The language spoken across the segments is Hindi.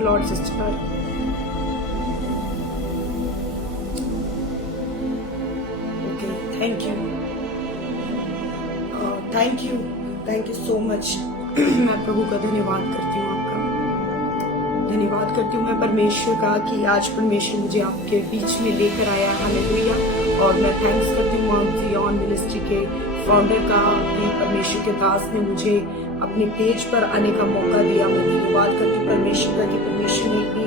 The Lord sister. Okay, thank you, thank you so much. मैं प्रभु का धन्यवाद करती हूँ, आपका धन्यवाद करती हूँ मैं परमेश्वर का कि आज परमेश्वर मुझे आपके बीच में लेकर आया। हालेलुया। और मैं थैंक्स करती हूँ माउंट ज़ियॉन मिनिस्ट्री के फाउंडर का कि परमेश्वर के दास ने मुझे अपने पेज पर आने का मौका दिया। मैं धन्यवाद करती हूँ परमेश्वर का कि परमेश्वर ने इतनी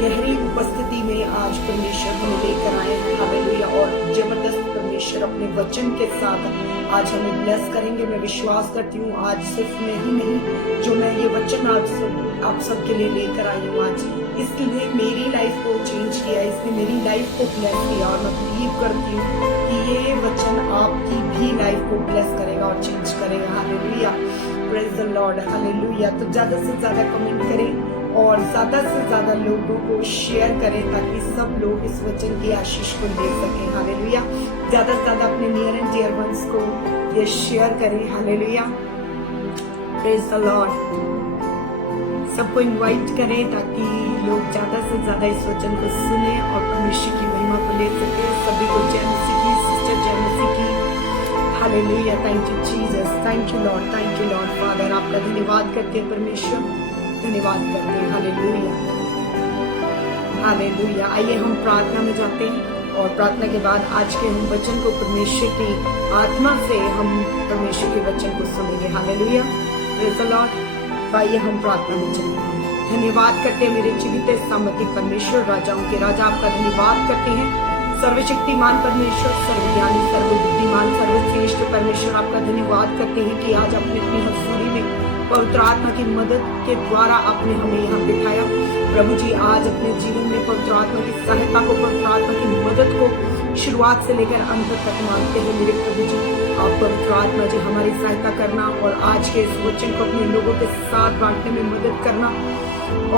गहरी उपस्थिति में आज परमेश्वर हमें लेकर आए हैं। हालेलुया। और जबरदस्त परमेश्वर अपने वचन के साथ आज हमें ब्लेस करेंगे। मैं विश्वास करती हूँ आज सिर्फ मैं ही नहीं, जो मैं ये वचन आप सबके लिए लेकर आई हूँ आज, इसलिए मेरी लाइफ को चेंज किया, इसने मेरी लाइफ को ब्लेस किया। और मैं बिलीव करती हूँ कि ये वचन आपकी भी लाइफ को ब्लेस करेगा और चेंज करेगा। Hallelujah, praise the Lord. Hallelujah. तो ज्यादा से ज्यादा कमेंट करें और ज्यादा से ज्यादा लोगों को शेयर करें ताकि सब लोग इस वचन की आशीष को ले सकें। हालेलुया। ज्यादा से ज्यादा अपने नियर एंड डियर वंस को ये शेयर करें। Hallelujah, praise the Lord. सबको इनवाइट करें ताकि लोग ज्यादा से ज्यादा इस वचन को सुने और परमेश्वर की महिमा को ले सके। सभी को जय मसीह की, सिस्टर जय मसीह की। Hallelujah, thank you Jesus, thank you Lord father. आपका धन्यवाद करते हैं परमेश्वर, धन्यवाद करते हैं। Hallelujah, hallelujah. आइए हम प्रार्थना में जाते हैं और प्रार्थना के बाद आज के हम वचन को परमेश्वर की आत्मा से हम परमेश्वर के वचन को सुनेंगे। Hallelujah, praise the Lord. आइए हम प्रार्थना में चलेंगे। धन्यवाद करते हैं मेरे जीवित सामर्थ्य परमेश्वर, राजाओं के राजा। आपका धन्यवाद करते हैं सर्वशक्तिमान परमेश्वर, सर्वज्ञानी, सर्वबुद्धिमान, सर्वश्रेष्ठ परमेश्वर। आपका धन्यवाद करते हैं कि आज अपनी हजूरी में पवित्र आत्मा की मदद के द्वारा आपने हमें यहाँ बिठाया। प्रभु जी आज अपने जीवन में पवित्र आत्मा की सहायता को, पवित्र आत्मा की मदद को शुरुआत से लेकर अंत तक मांगते हैं मेरे प्रभु जी। आप पवित्र आत्मा जी हमारी सहायता करना और आज के इस वचन को अपने लोगों के साथ बांटने में मदद करना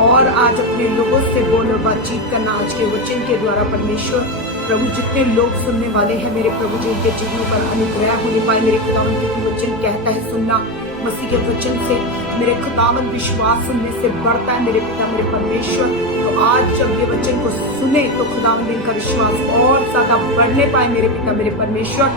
और आज अपने लोगों से बोलो बातचीत करना आज के वचन के द्वारा। परमेश्वर प्रभु जितने लोग सुनने वाले हैं मेरे प्रभु जी, उनके जीवनों पर अनुग्रह होने पाए मेरे खुदावन, क्योंकि वचन कहता है सुनना मसीह के वचन से मेरे खुदावन विश्वास सुनने से बढ़ता है मेरे पिता मेरे परमेश्वर। तो आज जब ये वचन को सुने तो खुदावन इनका विश्वास और ज्यादा बढ़ने पाए मेरे पिता मेरे परमेश्वर।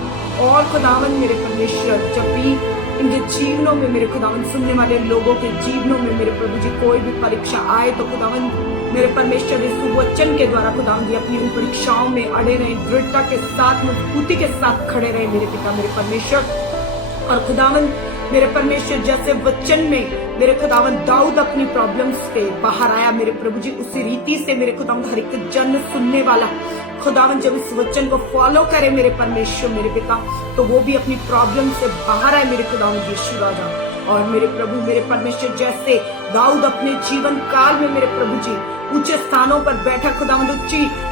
और खुदावन मेरे परमेश्वर जब भी इनके जीवनों में मेरे खुदावन सुनने वाले लोगों के जीवनों में मेरे प्रभु जी कोई भी परीक्षा आए तो खुदावन मेरे परमेश्वर इस वचन के द्वारा खुदावन जी अपनी उन परीक्षाओं में अड़े रहे, दृढ़ता के साथ मजबूती के साथ खड़े रहे मेरे पिता मेरे परमेश्वर। और खुदावन मेरे परमेश्वर जैसे वचन में मेरे खुदावन दाऊद अपनी प्रॉब्लम्स से बाहर आया मेरे प्रभु जी, उसी रीति से मेरे खुदावन हर एक जन सुनने वाला खुदावन जब इस वचन को फॉलो करे मेरे परमेश्वर मेरे पिता, तो वो भी अपनी प्रॉब्लम से बाहर आए मेरे खुदावन यीशु राजा। और मेरे प्रभु मेरे परमेश्वर जैसे दाऊद अपने जीवन काल में मेरे प्रभु जी ऊंचे स्थानों पर बैठा खुदावन,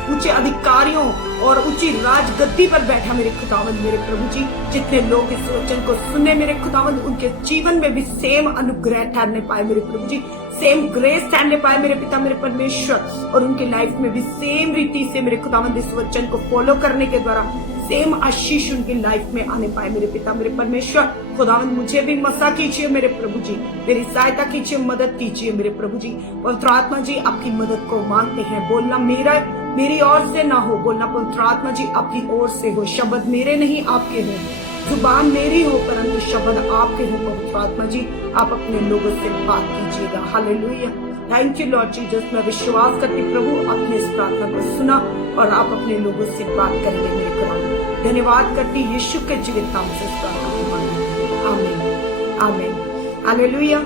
ऊंचे अधिकारियों और ऊंची राजगद्दी पर बैठा मेरे खुदावन मेरे प्रभु जी। जितने लोग इस वचन को सुने मेरे खुदावन उनके जीवन में भी सेम अनुग्रह ठहरने पाए मेरे प्रभु जी, सेम ग्रेस ठहरने पाए मेरे पिता मेरे परमेश्वर। और उनकी लाइफ में भी सेम रीति से मेरे खुदावन इस वचन को फॉलो करने के द्वारा सेम आशीष उनकी लाइफ में आने पाए मेरे पिता मेरे परमेश्वर। खुदावन मुझे भी मसा कीजिए मेरे प्रभु जी, मेरी सहायता कीजिए, मदद कीजिए मेरे प्रभु जी। पवित्र आत्मा जी आपकी मदद को मांगते हैं। बोलना मेरी ओर से ना हो, बोलना पवित्र आत्मा जी आपकी ओर से हो। शब्द मेरे नहीं आपके हो, जुबान मेरी हो परंतु शब्द आपके हो। पवित्र आत्मा जी आप अपने लोगों से बात कीजिएगा। Hallelujah, thank you Lord Jesus. मैं विश्वास करती प्रभु आपने इस प्रार्थना को सुना और आप अपने लोगों से बात करेंगे मेरे खुदावन। धन्यवाद करती यीशु के जीवित नाम से इस प्रार्थना को मांगती हूं। आमीन, आमीन, hallelujah,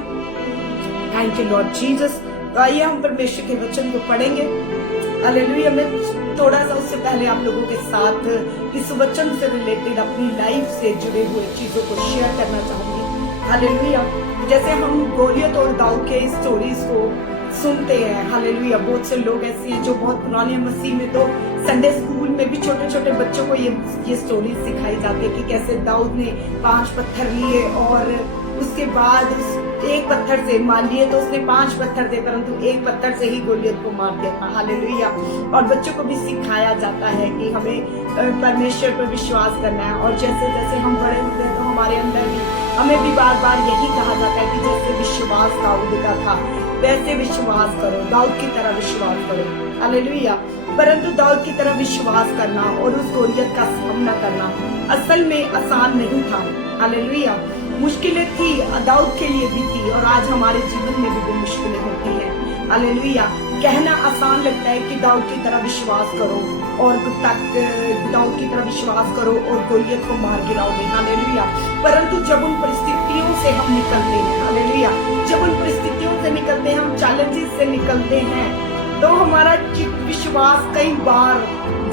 thank you Lord Jesus. तो आइए हम परमेश्वर के वचन को पढ़ेंगे। हालेलुया। मैं थोड़ा सा उससे पहले आप लोगों के साथ इस वचन से रिलेटेड अपनी लाइफ से जुड़े हुए चीजों को शेयर करना चाहूंगी। हालेलुया। जैसे हम गोलियत और दाऊद के स्टोरीज को सुनते हैं, हालेलुया, बहुत से लोग ऐसे हैं जो बहुत पुराने मसीह में तो संडे स्कूल में भी छोटे छोटे बच्चों को ये स्टोरी सिखाई जाती है कि कैसे दाऊद ने 5 पत्थर लिए और उसके बाद एक पत्थर से मान लिए तो उसने 5 पत्थर थे परंतु एक पत्थर से ही गोलियत को मार दिया था। हालेलुया। और बच्चों को भी सिखाया जाता है कि हमें परमेश्वर पर विश्वास करना है और जैसे जैसे हम बड़े होते हैं तो हमारे अंदर भी हमें भी बार बार यही कहा जाता है कि जैसे विश्वास दाऊद का था वैसे विश्वास करो, दाऊद की तरह विश्वास करो। हालेलुया। परंतु दाऊद की तरह विश्वास करना और उस गोलियत का सामना करना असल में आसान नहीं था। हालेलुया। मुश्किलें थी, दाऊद के लिए भी थी, और आज हमारे जीवन में भी मुश्किलें होती हैं। हालेलुया। कहना आसान लगता है कि दाऊद की तरह विश्वास करो और दाऊद की तरह विश्वास करो और गोलियत को मार गिराओगे। हालेलुया। परंतु जब उन परिस्थितियों से हम निकलते हैं, हालेलुया, जब उन परिस्थितियों से निकलते हैं, हम चैलेंजेस से निकलते हैं, तो हमारा विश्वास कई बार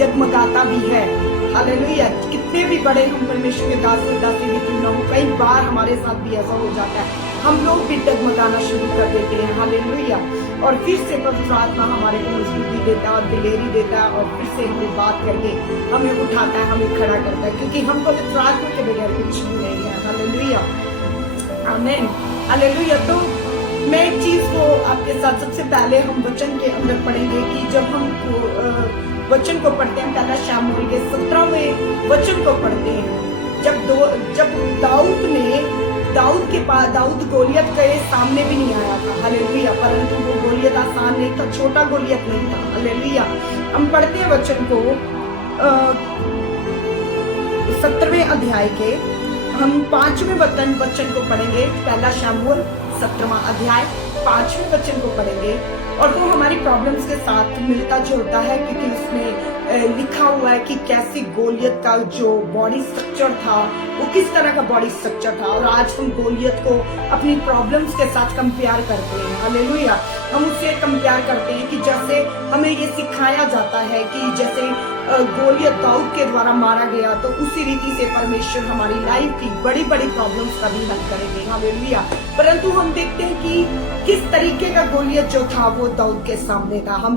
जगमगाता भी है। हालेलुया। कितने भी बड़े हम परमेश्वर के दास भी क्यों ना हो, कई बार हमारे साथ भी ऐसा हो जाता है, हम लोग भी डगमगाना शुरू कर देते हैं। हालेलुया। और फिर से पवित्र आत्मा हमारे को मजबूती देता है, दिलेरी देता है, और फिर से हमें बात करके हमें उठाता है, हमें खड़ा करता है, क्योंकि हम पवित्र आत्मा के बगैर कुछ भी नहीं है। हालेलुया। आमीन। हालेलुया। तो मैं एक चीज को आपके साथ, सबसे पहले हम वचन के अंदर पढ़ेंगे कि जब हम वचन को पढ़ते हैं, पहला शमूएल के 17वें वचन को पढ़ते हैं, जब दाऊद गोलियत के सामने भी नहीं आया था। हालेलुया। परंतु वो गोलियत आसान नहीं था, छोटा गोलियत नहीं था। हालेलुया। हम पढ़ते हैं वचन को 17वें अध्याय के, हम 5वें वचन को पढ़ेंगे। पहला शमूएल 17वां अध्याय 5वें वचन को पढ़ेंगे, और वो हमारी प्रॉब्लम्स के साथ मिलता जुलता है, क्योंकि उसमें लिखा हुआ है कि कैसी गोलियत का जो बॉडी स्ट्रक्चर था, वो किस तरह का बॉडी स्ट्रक्चर था। और आज हम गोलियत को अपनी प्रॉब्लम्स के साथ कंपेयर करते हैं। हालेलुया। हम उससे कंपेयर करते हैं कि जैसे हमें ये सिखाया जाता है कि जैसे गोलियत दाऊद के द्वारा मारा गया, तो उसी रीति से परमेश्वर हमारी लाइफ की बड़ी बड़ी प्रॉब्लम्स का भी हल करेंगे। हालेलुया। परंतु हम देखते हैं कि किस तरीके का गोलियत जो था वो दाऊद के सामने था। हम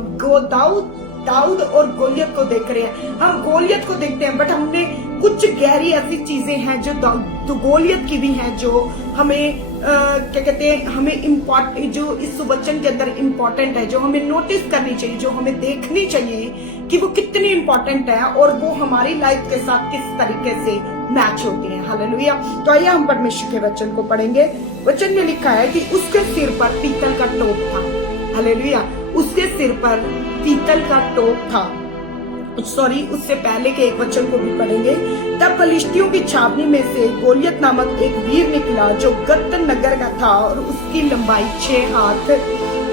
दाऊद और गोलियत को देख रहे हैं, हम गोलियत को देखते हैं, बट हमने कुछ गहरी ऐसी चीजें हैं जो गोलियत की भी हैं, जो हमें क्या कहते हैं, हमें जो इस वचन के अंदर इम्पोर्टेंट है, जो हमें नोटिस करनी चाहिए, जो हमें देखनी चाहिए कि वो कितनी इम्पोर्टेंट है और वो हमारी लाइफ के साथ किस तरीके से मैच होती है। हालेलुया। तो आइए हम परमेश्वर के वचन को पढ़ेंगे। वचन में लिखा है कि उसके सिर पर पीतल का टोप था। हालेलुया। उसके सिर पर पीतल का टोप था। उससे पहले के एक वचन को भी पढ़ेंगे। तब फलिश्तियों की छावनी में से गोलियत नामक एक वीर निकला, जो गत नगर का था, और उसकी लंबाई 6 हाथ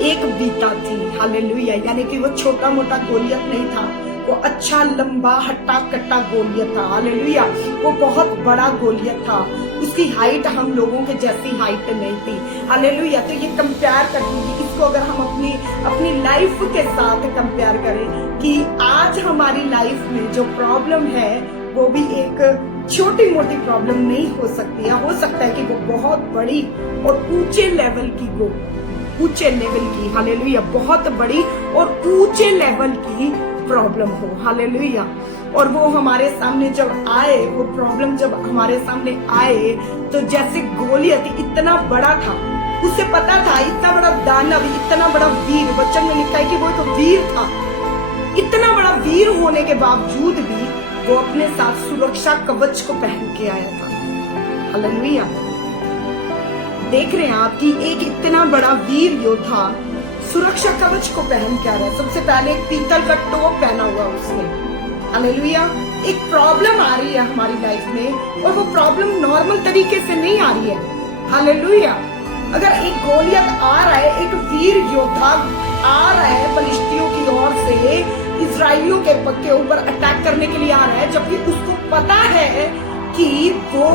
1 बीता थी। हालेलुया। यानी कि वो छोटा मोटा गोलियत नहीं था, वो अच्छा लंबा हट्टा कट्टा गोलियत था। हालेलुया। वो बहुत बड़ा गोलियत था। उसकी हाइट हम लोगों के जैसी हाइट नहीं थी। हालेलुया। तो ये कंपेयर करने की, इसको अगर हम अपनी लाइफ के साथ कंपेयर करें कि आज हमारी लाइफ में जो प्रॉब्लम है वो भी एक छोटी मोटी प्रॉब्लम नहीं हो सकती है। हो सकता है कि वो बहुत बड़ी और ऊंचे लेवल की हालेलुया, बहुत बड़ी और ऊंचे लेवल की प्रॉब्लम हो। हालेलुया। और वो हमारे सामने जब आए, वो प्रॉब्लम जब हमारे सामने आए, तो जैसे गोलियत इतना बड़ा था, उसे पता था, इतना बड़ा दानव, इतना बड़ा वीर, वचन में लिखा है कि वो एक वीर था। इतना बड़ा वीर होने के बावजूद भी वो अपने साथ सुरक्षा कवच को पहन के आया था। हालेलुया। देख रहे हैं आप कि एक इतना बड़ा वीर योद्धा सुरक्षा कवच को पहन के आ रहा है। सबसे पहले एक पीतल का टोप पहना हुआ उसने। हालेलुया। एक प्रॉब्लम आ रही है हमारी लाइफ में, और वो प्रॉब्लम नॉर्मल तरीके से नहीं आ रही है। हालेलुया। अगर एक गोलियत आ रहा है, एक वीर योद्धा आ रहा है फलिश्तियों की ओर से इजराइलियों के ऊपर अटैक करने के लिए आ रहा है, जबकि उसको पता है कि वो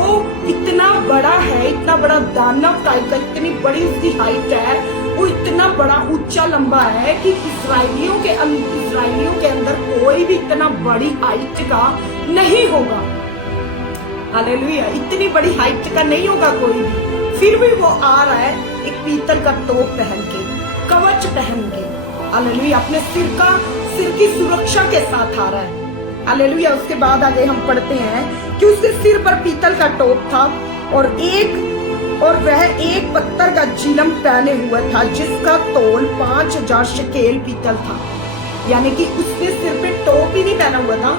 इतना बड़ा है, इतना बड़ा दानव टाइप का, इतनी बड़ी उसकी हाइट है, वो इतना बड़ा ऊंचा लंबा है कि इजराइलियों के अंदर कोई भी इतना बड़ी हाइट का नहीं होगा। हालेलुया। इतनी बड़ी हाइट का नहीं होगा कोई भी, फिर भी वो आ रहा है एक पीतल का टोप पहन के, कवच पहन के। हालेलुया। अपने सिर की सुरक्षा के साथ आ रहा है। हालेलुया। उसके बाद आगे हम पढ़ते हैं कि उसके सिर पर पीतल का टोप था, और वह एक पत्थर का चिलम पहने हुआ था, जिसका तोल 5000 शकेल पीतल था। यानी कि उसने सिर पे टोप ही नहीं पहना हुआ था,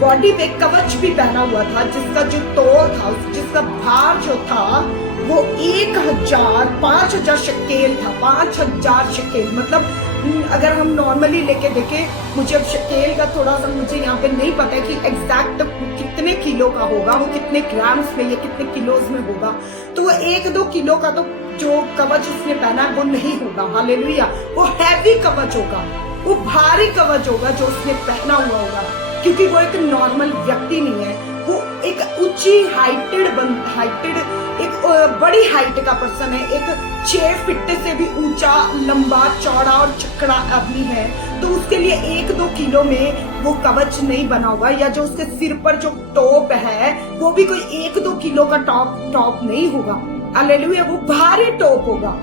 बॉडी पे कवच भी पहना हुआ था, जिसका जो तोल था, जिसका भार जो था वो 5,000 शकेल था। 5,000 शकेल मतलब अगर हम नॉर्मली लेके देखें, मुझे अब शकेल का थोड़ा सा मुझे यहाँ पे नहीं पता है कि एग्जैक्ट कितने किलो का होगा, वो कितने ग्राम्स में या कितने किलोज में होगा। तो वो 1-2 किलो का तो जो कवच उसने पहना है वो नहीं होगा। हालेलुया। वो हैवी कवच होगा, वो भारी कवच होगा जो उसने पहना हुआ होगा, क्योंकि वो एक नॉर्मल व्यक्ति नहीं है। वो एक ऊंची हाइटेड एक बड़ी हाइट का पर्सन है, एक 6 फीट से भी ऊंचा, लंबा, चौड़ा और चक्रा आदमी है। तो उसके लिए 1-2 किलो में वो कवच नहीं बना होगा, या जो उसके सिर पर जो टॉप है वो भी कोई 1-2 किलो का टॉप नहीं होगा। हालेलुया। वो भारी टॉप होगा।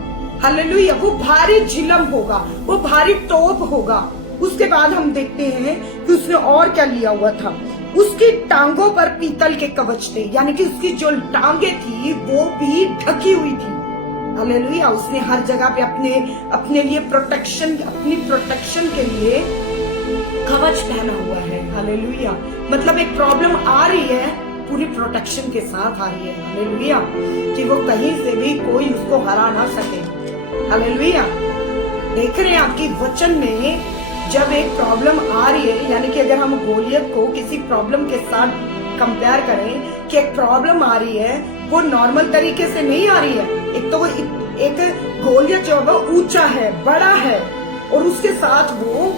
हालेलुया। वो भारी झिलम होगा, वो भारी टॉप होगा। उसके बाद हम देखते हैं कि उसने और क्या लिया हुआ था। उसकी टांगों पर पीतल के कवच थे, यानी कि उसकी जो टांगे थी वो भी ढकी हुई थी। हालेलुया। उसने हर जगह पे अपने लिए अपनी प्रोटेक्शन के लिए कवच पहना हुआ है। हालेलुया। मतलब एक प्रॉब्लम आ रही है, पूरी प्रोटेक्शन के साथ आ रही है। हालेलुया। कि वो कहीं से भी कोई उसको हरा ना सके। हालेलुया। देख रहे हैं आपकी वचन में जब एक प्रॉब्लम आ रही है, यानी कि अगर हम गोलियत को किसी प्रॉब्लम के साथ कंपेयर करें कि एक प्रॉब्लम आ रही है, वो नॉर्मल तरीके से नहीं आ रही है। एक तो वो एक गोलियत जो है ऊंचा है, बड़ा है, और उसके साथ वो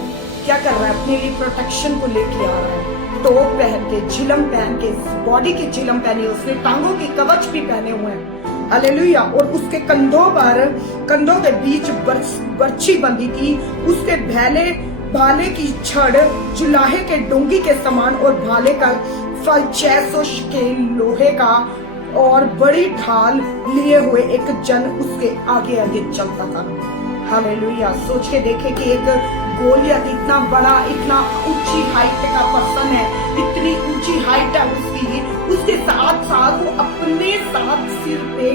क्या कर रहा है, अपने लिए प्रोटेक्शन को लेके आ रहा है। टोप पहन के, झिलम पहन के, बॉडी की झिलम पहनी है उसने, टांगों के कवच भी पहने हुए हैं। हालेलुया। और उसके कंधों के बीच बर्छी बंधी थी। उसके भाले की छड़ जुलाहे के डोंगी के समान, और भाले का फल 600 शकेल लोहे का, और बड़ी ढाल लिए हुए एक जन उसके आगे आगे चलता था। हालेलुया। सोच के देखे कि एक गोलियत इतना बड़ा, इतना ऊंची हाइट का पर्सन है, इतनी ऊंची हाइट है उसके साथ साथ वो अपने साथ सिर पे,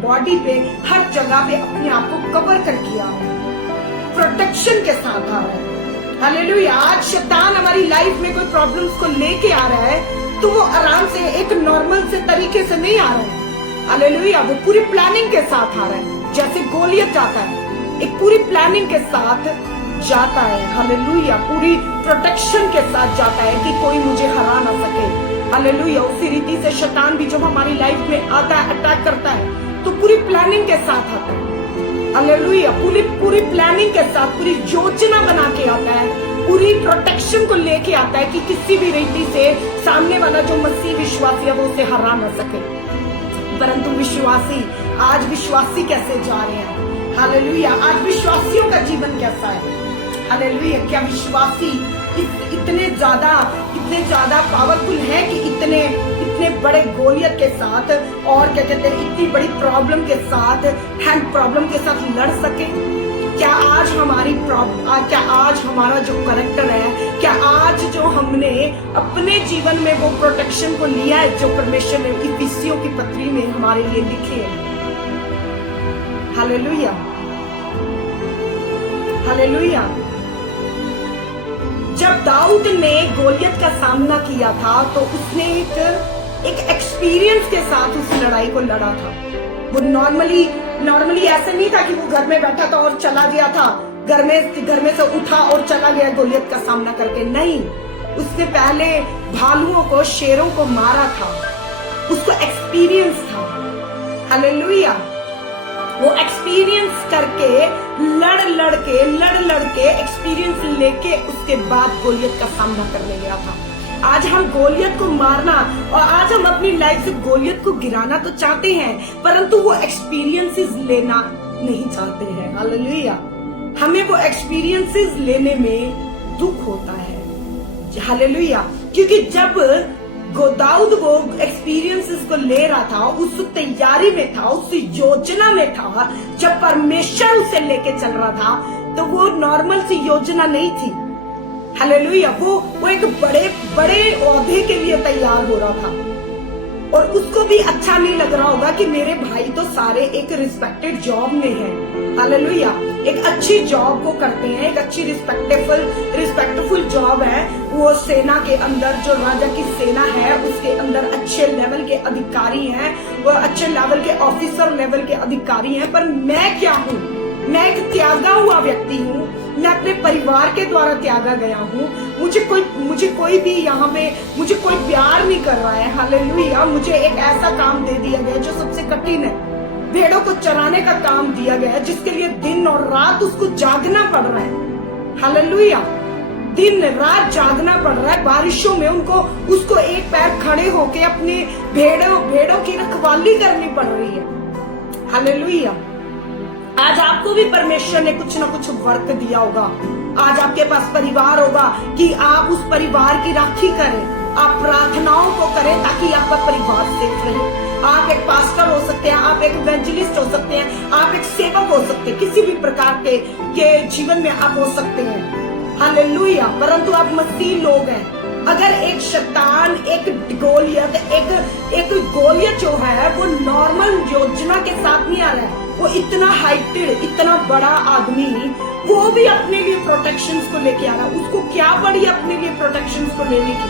बॉडी पे, हर जगह पे अपने आप को कवर करके आ रहा है, प्रोटेक्शन के साथ आ रहा है। हालेलुया। आज शैतान हमारी लाइफ में कोई प्रॉब्लम्स को लेके आ रहा है तो वो आराम से एक नॉर्मल से तरीके से नहीं आ रहा है। हालेलुया। वो पूरी प्लानिंग के साथ आ रहा है, जैसे गोलियत जाता है, एक पूरी प्लानिंग के साथ जाता है। हालेलुया। पूरी प्रोटेक्शन के साथ जाता है कि कोई मुझे हरा ना सके। हालेलुया। उसी रीति से शैतान भी जब हमारी लाइफ में आता है, अटैक करता है, तो पूरी प्लानिंग के साथ आता है। हालेलुया। पूरी प्लानिंग के साथ, पूरी योजना बना के आता है, पूरी प्रोटेक्शन को लेके आता है कि किसी भी रीति से सामने वाला जो मसीह विश्वासी है वो उसे हरा ना सके। परंतु आज विश्वासी कैसे जा रहे हैं? हालेलुया। आज विश्वासियों का जीवन कैसा है? हालेलुया। क्या विश्वासी इतने ज्यादा पावरफुल है कि इतने बड़े गोलियत के साथ, और क्या कहते हैं, इतनी बड़ी प्रॉब्लम के साथ, हैंड प्रॉब्लम के साथ लड़ सके? क्या आज हमारा जो करैक्टर है, क्या आज जो हमने अपने जीवन में वो प्रोटेक्शन को लिया है जो परमेश्वर ने इफिसियों की पत्री में हमारे लिए लिखे है? हालेलुया। हालेलुया। जब दाऊद ने गोलियत का सामना किया था तो उसने एक एक्सपीरियंस के साथ उस लड़ाई को लड़ा था। वो नॉर्मली ऐसा नहीं था कि वो घर में बैठा था और चला गया था, घर में से उठा और चला गया गोलियत का सामना करके। नहीं, उसने पहले भालुओं को, शेरों को मारा था, उसको एक्सपीरियंस था। हालेलुया। वो एक्सपीरियंस करके लड़ के एक्सपीरियंस लेके उसके बाद गोलियत का सामना करने गया था। आज हम गोलियत को मारना और आज हम अपनी लाइफ से गोलियत को गिराना तो चाहते हैं, परंतु वो एक्सपीरियंसेस लेना नहीं चाहते हैं। हालेलुया। हमें वो एक्सपीरियंसेस लेने में दुख होता है। हालेलुया। क्योंकि जब दाऊद वो एक्सपीरियंसेस को ले रहा था, उस तैयारी में था, उस योजना में था, जब परमेश्वर उसे लेके चल रहा था, तो वो नॉर्मल सी योजना नहीं थी। हालेलुया। वो एक बड़े ओहदे के लिए तैयार हो रहा था, और उसको भी अच्छा नहीं लग रहा होगा कि मेरे भाई तो सारे एक रिस्पेक्टेड जॉब में हैं। हालेलुया। एक अच्छी जॉब को करते हैं, एक अच्छी रिस्पेक्टफुल जॉब है, वो सेना के अंदर, जो राजा की सेना है उसके अंदर अच्छे लेवल के अधिकारी हैं, वो अच्छे लेवल के ऑफिसर लेवल के अधिकारी हैं। पर मैं क्या हूँ? मैं एक त्यागा हुआ व्यक्ति हूँ, मैं अपने परिवार के द्वारा त्यागा गया हूँ। मुझे कोई भी यहाँ पे मुझे कोई प्यार नहीं कर रहा है। हालेलुया। मुझे एक ऐसा काम दे दिया गया जो सबसे कठिन है, भेड़ों को चराने का काम दिया गया है, जिसके लिए दिन और रात उसको जागना पड़ रहा है। हालेलुया। दिन रात जागना पड़ रहा है, बारिशों में उसको एक पैर खड़े होके अपनी भेड़ों की रखवाली करनी पड़ रही है। हालेलुया। आज आपको भी परमेश्वर ने कुछ ना कुछ वर्क दिया होगा। आज आपके पास परिवार होगा कि आप उस परिवार की राखी करें, आप प्रार्थनाओं को करें ताकि आपका परिवार सेफ रहे। आप एक पास्टर हो सकते हैं, आप एक इवेंजलिस्ट हो सकते हैं, आप एक सेवक हो सकते हैं, किसी भी प्रकार के जीवन में आप हो सकते हैं। हालेलुया। परंतु आप मसीह लोग हैं। अगर एक शैतान, एक गोलियत जो है वो नॉर्मल योजना के साथ नहीं आ रहा है, वो इतना हाइटेड, इतना बड़ा आदमी, वो भी अपने लिए प्रोटेक्शंस को लेके आ रहा है। उसको क्या पड़ी अपने लिए प्रोटेक्शंस को लेने की?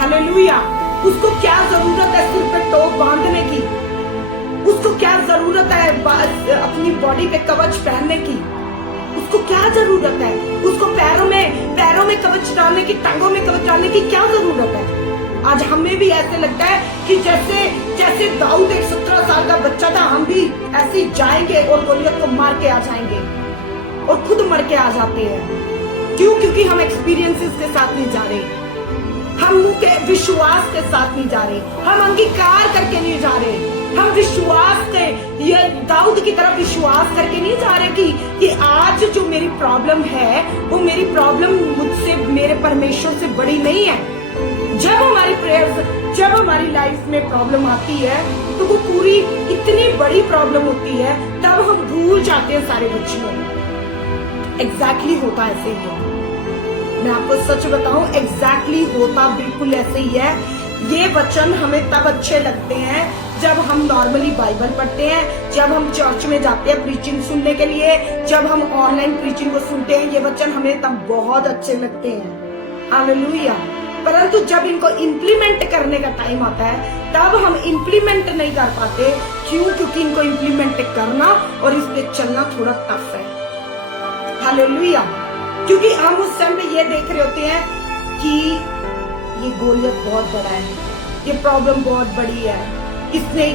हालेलुया। उसको क्या जरूरत है सिर पे टोप बांधने की? उसको क्या जरूरत है अपनी बॉडी पे कवच पहनने की? उसको क्या जरूरत है? उसको पैरों में कवच डालने की, टांगों में कवच डालने की क्या जरूरत है? आज हमें भी ऐसे लगता है कि जैसे दाऊद एक 17 साल का बच्चा था, हम भी ऐसे जाएंगे और गोलियत को मार के आ जाएंगे और खुद मर के आ जाते हैं। क्यों? क्योंकि हम एक्सपीरियंसेस के साथ नहीं जा रहे, हम विश्वास के साथ नहीं जा रहे, हम अंगीकार करके नहीं जा रहे, हम विश्वास के ये दाऊद की तरफ विश्वास करके नहीं जा रहे कि आज जो मेरी प्रॉब्लम है वो मेरी प्रॉब्लम मुझसे, मेरे परमेश्वर से बड़ी नहीं है। जब हमारी प्रेयर्स, जब हमारी लाइफ में प्रॉब्लम आती है तो वो पूरी इतनी बड़ी प्रॉब्लम होती है, तब हम भूल जाते हैं सारे बच्चों। एग्जैक्टली होता ऐसे ही है। मैं आपको सच बताऊं, एग्जैक्टली होता बिल्कुल ऐसे ही है। ये वचन हमें तब अच्छे लगते हैं जब हम नॉर्मली बाइबल पढ़ते हैं, जब हम चर्च में जाते हैं प्रीचिंग सुनने के लिए, जब हम ऑनलाइन प्रीचिंग को सुनते हैं, ये वचन हमें तब बहुत अच्छे लगते हैं। हालेलुया। परंतु जब इनको इम्प्लीमेंट करने का टाइम आता है तब हम इम्प्लीमेंट नहीं कर पाते। क्यों? क्योंकि इनको इम्प्लीमेंट करना और इस पे चलना थोड़ा टफ है। हालेलुया। क्योंकि हम उस टाइम पे ये देख रहे होते हैं कि ये गोलियत बहुत बड़ा है, ये प्रॉब्लम बहुत बड़ी है, इसने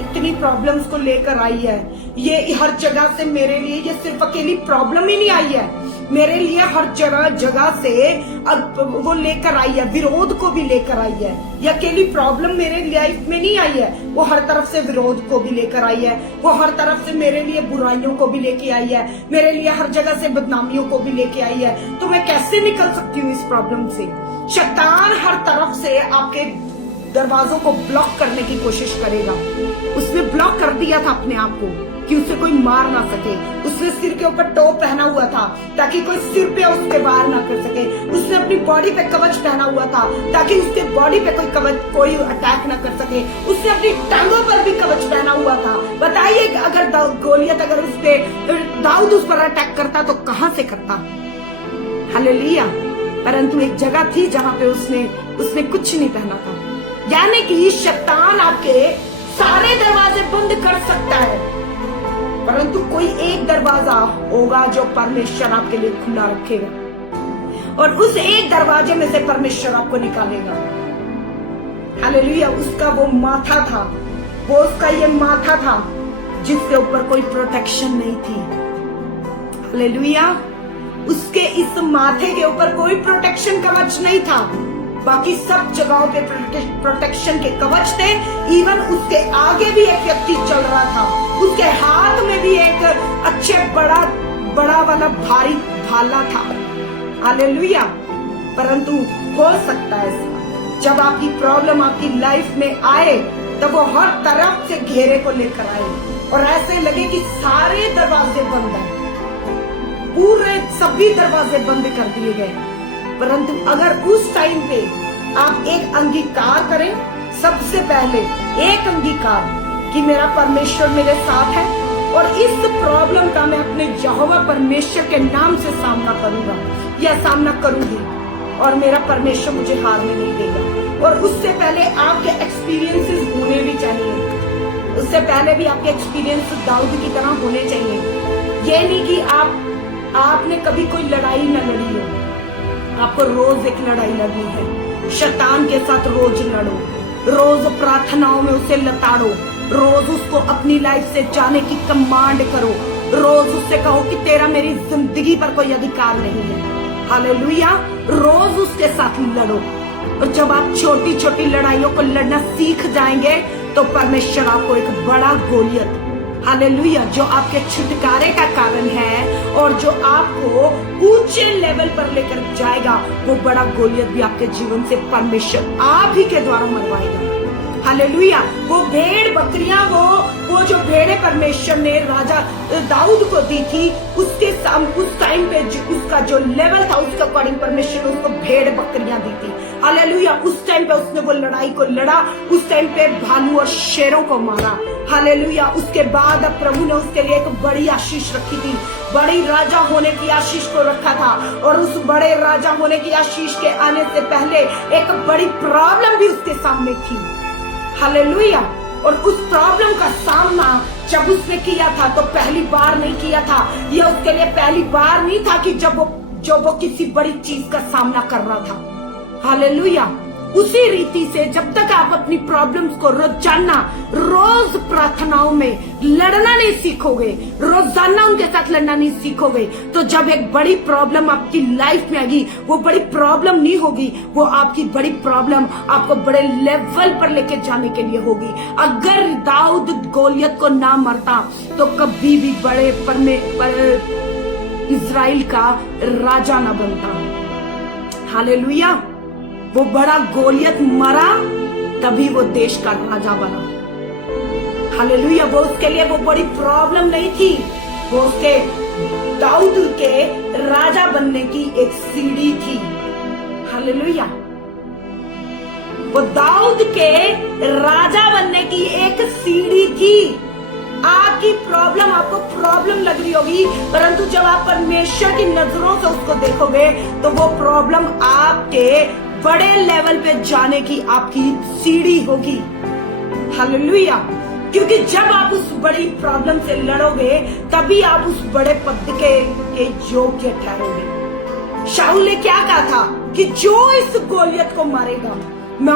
इतनी प्रॉब्लम्स को लेकर आई है, ये हर जगह से मेरे लिए, ये सिर्फ अकेली प्रॉब्लम ही नहीं आई है, मेरे लिए हर जगह से अब वो लेकर आई है, विरोध को भी लेकर आई है। ये अकेली प्रॉब्लम मेरे लाइफ में नहीं आई है, वो हर तरफ से विरोध को भी लेकर आई है, वो हर तरफ से मेरे लिए बुराइयों को भी लेके आई है, मेरे लिए हर जगह से बदनामियों को भी लेके आई है। तो मैं कैसे निकल सकती हूँ इस प्रॉब्लम से? शैतान हर तरफ से आपके दरवाजों को ब्लॉक करने की कोशिश करेगा। उसने ब्लॉक कर दिया था अपने आप को कि उसे कोई मार ना सके। उसने सिर के ऊपर टोप पहना हुआ था ताकि कोई सिर पे उसके वार ना कर सके। उसने अपनी बॉडी पे कवच पहना हुआ था ताकि उसके बॉडी पे कोई अटैक ना कर सके। उसने अपनी टांगों पर भी कवच पहना हुआ था। बताइए अगर गोलियत अगर उस पे दाऊद उस पर अटैक करता तो कहां से करता? हालेलुया। परंतु एक जगह थी जहां पे उसने कुछ नहीं पहना था। यानी कि शैतान आपके सारे दरवाजे बंद कर सकता है, परंतु कोई एक दरवाजा होगा जो परमेश्वर आपके लिए खुला रखेगा और उस एक दरवाजे में से परमेश्वर आपको निकालेगा। हालेलुया। उसका वो माथा था, वो उसका ये माथा था जिसके ऊपर कोई प्रोटेक्शन नहीं थी। हालेलुया। उसके इस माथे के ऊपर कोई प्रोटेक्शन कवच नहीं था, बाकी सब जगहों पे प्रोटेक्शन के कवच थे। इवन उसके आगे भी एक व्यक्ति चल रहा था, उसके हाथ में भी एक अच्छे बड़ा वाला भारी भाला था। हालेलुया। परंतु हो सकता है जब आपकी प्रॉब्लम आपकी लाइफ में आए तब वो हर तरफ से घेरे को लेकर आए और ऐसे लगे कि सारे दरवाजे बंद हैं, पूरे सभी दरवाजे बंद कर दिए गए। परंतु अगर उस टाइम पे आप एक अंगीकार करें, सबसे पहले एक अंगीकार कि मेरा परमेश्वर मेरे साथ है और इस प्रॉब्लम का मैं अपने यहोवा परमेश्वर के नाम से सामना करूंगा या सामना करूंगी, और मेरा परमेश्वर मुझे हारने नहीं देगा। और उससे पहले आपके एक्सपीरियंसेस होने भी चाहिए, उससे पहले भी आपके एक्सपीरियंस दाऊद की तरह होने चाहिए। ये नहीं कि आपने कभी कोई लड़ाई न लड़ी हो, आपको रोज एक लड़ाई लड़नी है। शैतान के साथ रोज लड़ो, रोज प्रार्थनाओं में उसे लताड़ो, रोज उसको अपनी लाइफ से जाने की कमांड करो, रोज उससे कहो कि तेरा मेरी जिंदगी पर कोई अधिकार नहीं है। हालेलुया। रोज उसके साथ लड़ो, और जब आप छोटी छोटी लड़ाइयों को लड़ना सीख जाएंगे तो परमेश्वर आपको एक बड़ा गोलियत, हालेलुया, जो आपके छुटकारे का कारण है और जो आपको ऊंचे लेवल पर लेकर जाएगा, वो बड़ा गोलियत भी आपके जीवन से परमेश्वर आप ही के द्वारा मरवाएगा। हालेलुया। वो भेड़ बकरियां, वो जो भेड़े परमेश्वर ने राजा दाऊद को दी थी, उसके उस टाइम पे उसका जो लेवल था उसके अकॉर्डिंग परमेश्वर ने उसको भेड़ बकरियां दी थी। हालेलुया। उस टाइम पे उसने वो लड़ाई को लड़ा, उस टाइम पे भालू और शेरों को मारा। हालेलुया। उसके बाद अब प्रभु ने उसके लिए एक बड़ी आशीष रखी थी, बड़ी राजा होने की आशीष को रखा था, और उस बड़े राजा होने की आशीष के आने से पहले एक बड़ी प्रॉब्लम भी उसके सामने थी। हालेलुया। और उस प्रॉब्लम का सामना जब उसने किया था तो पहली बार नहीं किया था, यह उसके लिए पहली बार नहीं था कि जब वो किसी बड़ी चीज का सामना कर रहा था। हालेलुया। उसी रीति से जब तक आप अपनी प्रॉब्लम्स को रोजाना रोज प्रार्थनाओं में लड़ना नहीं सीखोगे, रोजाना उनके साथ लड़ना नहीं सीखोगे, तो जब एक बड़ी प्रॉब्लम आपकी लाइफ में आएगी, वो बड़ी प्रॉब्लम नहीं होगी, वो आपकी बड़ी प्रॉब्लम आपको बड़े लेवल पर लेके जाने के लिए होगी। अगर दाऊद गोलियत को ना मरता तो कभी भी बड़े इजराइल का राजा ना बनता। हालेलुया। वो बड़ा गोलियत मरा तभी वो देश का राजा बना। हालेलुया। वो उसके लिए वो बड़ी प्रॉब्लम नहीं थी, वो उसके दाऊद के राजा बनने की एक सीढ़ी थी। हालेलुया। वो दाऊद के राजा बनने की एक सीढ़ी थी। आपकी प्रॉब्लम आपको प्रॉब्लम लग रही होगी, परंतु जब आप परमेश्वर की नजरों से उसको देखोगे तो वो प्रॉब्लम आपके बड़े लेवल पे जाने की आपकी सीढ़ी होगी। हालेलुया। क्योंकि जब आप उस बड़ी प्रॉब्लम से लड़ोगे तभी आप उस बड़े पद के योग्य ठहरोगे। शाऊल ने क्या कहा था कि जो इस गोलियत को मारेगा मैं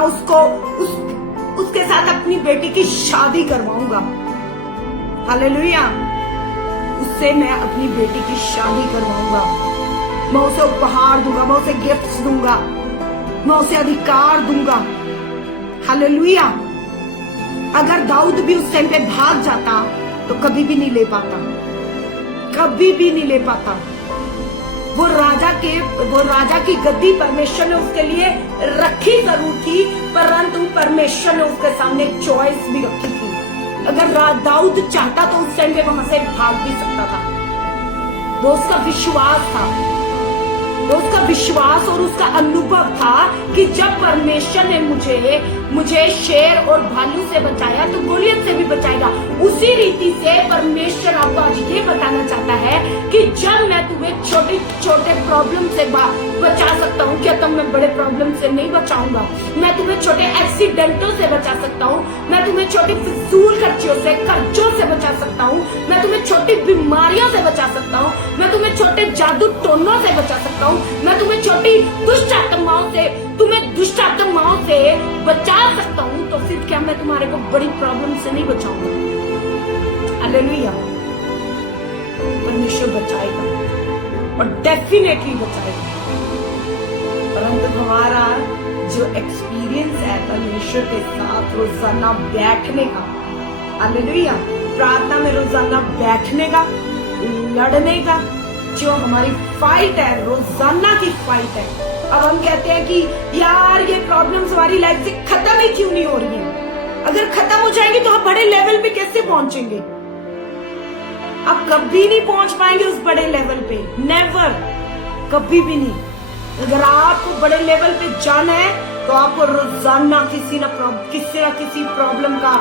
उसके साथ अपनी बेटी की शादी करवाऊंगा। हालेलुया। उससे मैं अपनी बेटी की शादी करवाऊंगा, मैं उसे उपहार दूंगा, मैं उसे गिफ्ट्स दूंगा, मैं उसे अधिकार दूंगा। हालेलुया। अगर दाऊद भी उस टाइम पे भाग जाता तो कभी भी नहीं ले पाता, कभी भी नहीं ले पाता। वो राजा की गद्दी परमेश्वर ने उसके लिए रखी जरूर थी, परंतु परमेश्वर ने उसके सामने चॉइस भी रखी थी। अगर दाऊद चाहता तो उस टाइम पे वहां से भाग भी सकता था। वो उसका विश्वास था, वो उसका विश्वास और उसका अनुभव था कि जब परमेश्वर ने मुझे शेर और भालू से बचाया तो गोलियत से भी बचाएगा। उसी रीति से परमेश्वर आपको आज ये बताना चाहता है कि जब मैं तुम्हें छोटे छोटे प्रॉब्लम से बचा सकता हूँ, क्या तब मैं बड़े प्रॉब्लम से नहीं बचाऊंगा? मैं तुम्हें छोटे एक्सीडेंटों से बचा सकता हूँ, मैं तुम्हें छोटी फिजूल कर्जों से बचा सकता हूँ, मैं तुम्हें छोटी बीमारियों से बचा सकता हूँ, मैं तुम्हें छोटे जादू टोनों से बचा सकता हूँ, मैं तुम्हें छोटी दुष्ट आत्माओं से बचा सकता हूँ। तो फिर क्या मैं तुम्हारे को बड़ी प्रॉब्लम से नहीं बचाऊंगा? हालेलुया। परमेश्वर बचाएगा और डेफिनेटली बचाएगा, परंतु हमारा जो एक्सपीरियंस है परमेश्वर के साथ रोजाना बैठने का, हालेलुया, प्रार्थना में रोजाना बैठने का, लड़ने का, जो हमारी फाइट है, रोजाना की फाइट है। अब हम कहते हैं कि यार ये प्रॉब्लम्स हमारी लाइफ से खत्म ही क्यों नहीं हो रही है? अगर खत्म हो जाएंगी तो हम बड़े लेवल पे कैसे पहुंचेंगे? आप कभी नहीं पहुंच पाएंगे उस बड़े लेवल पे, नेवर, कभी भी नहीं। अगर आपको बड़े लेवल पे जाना है तो आपको रोजाना किसी न किसी प्रॉब्लम का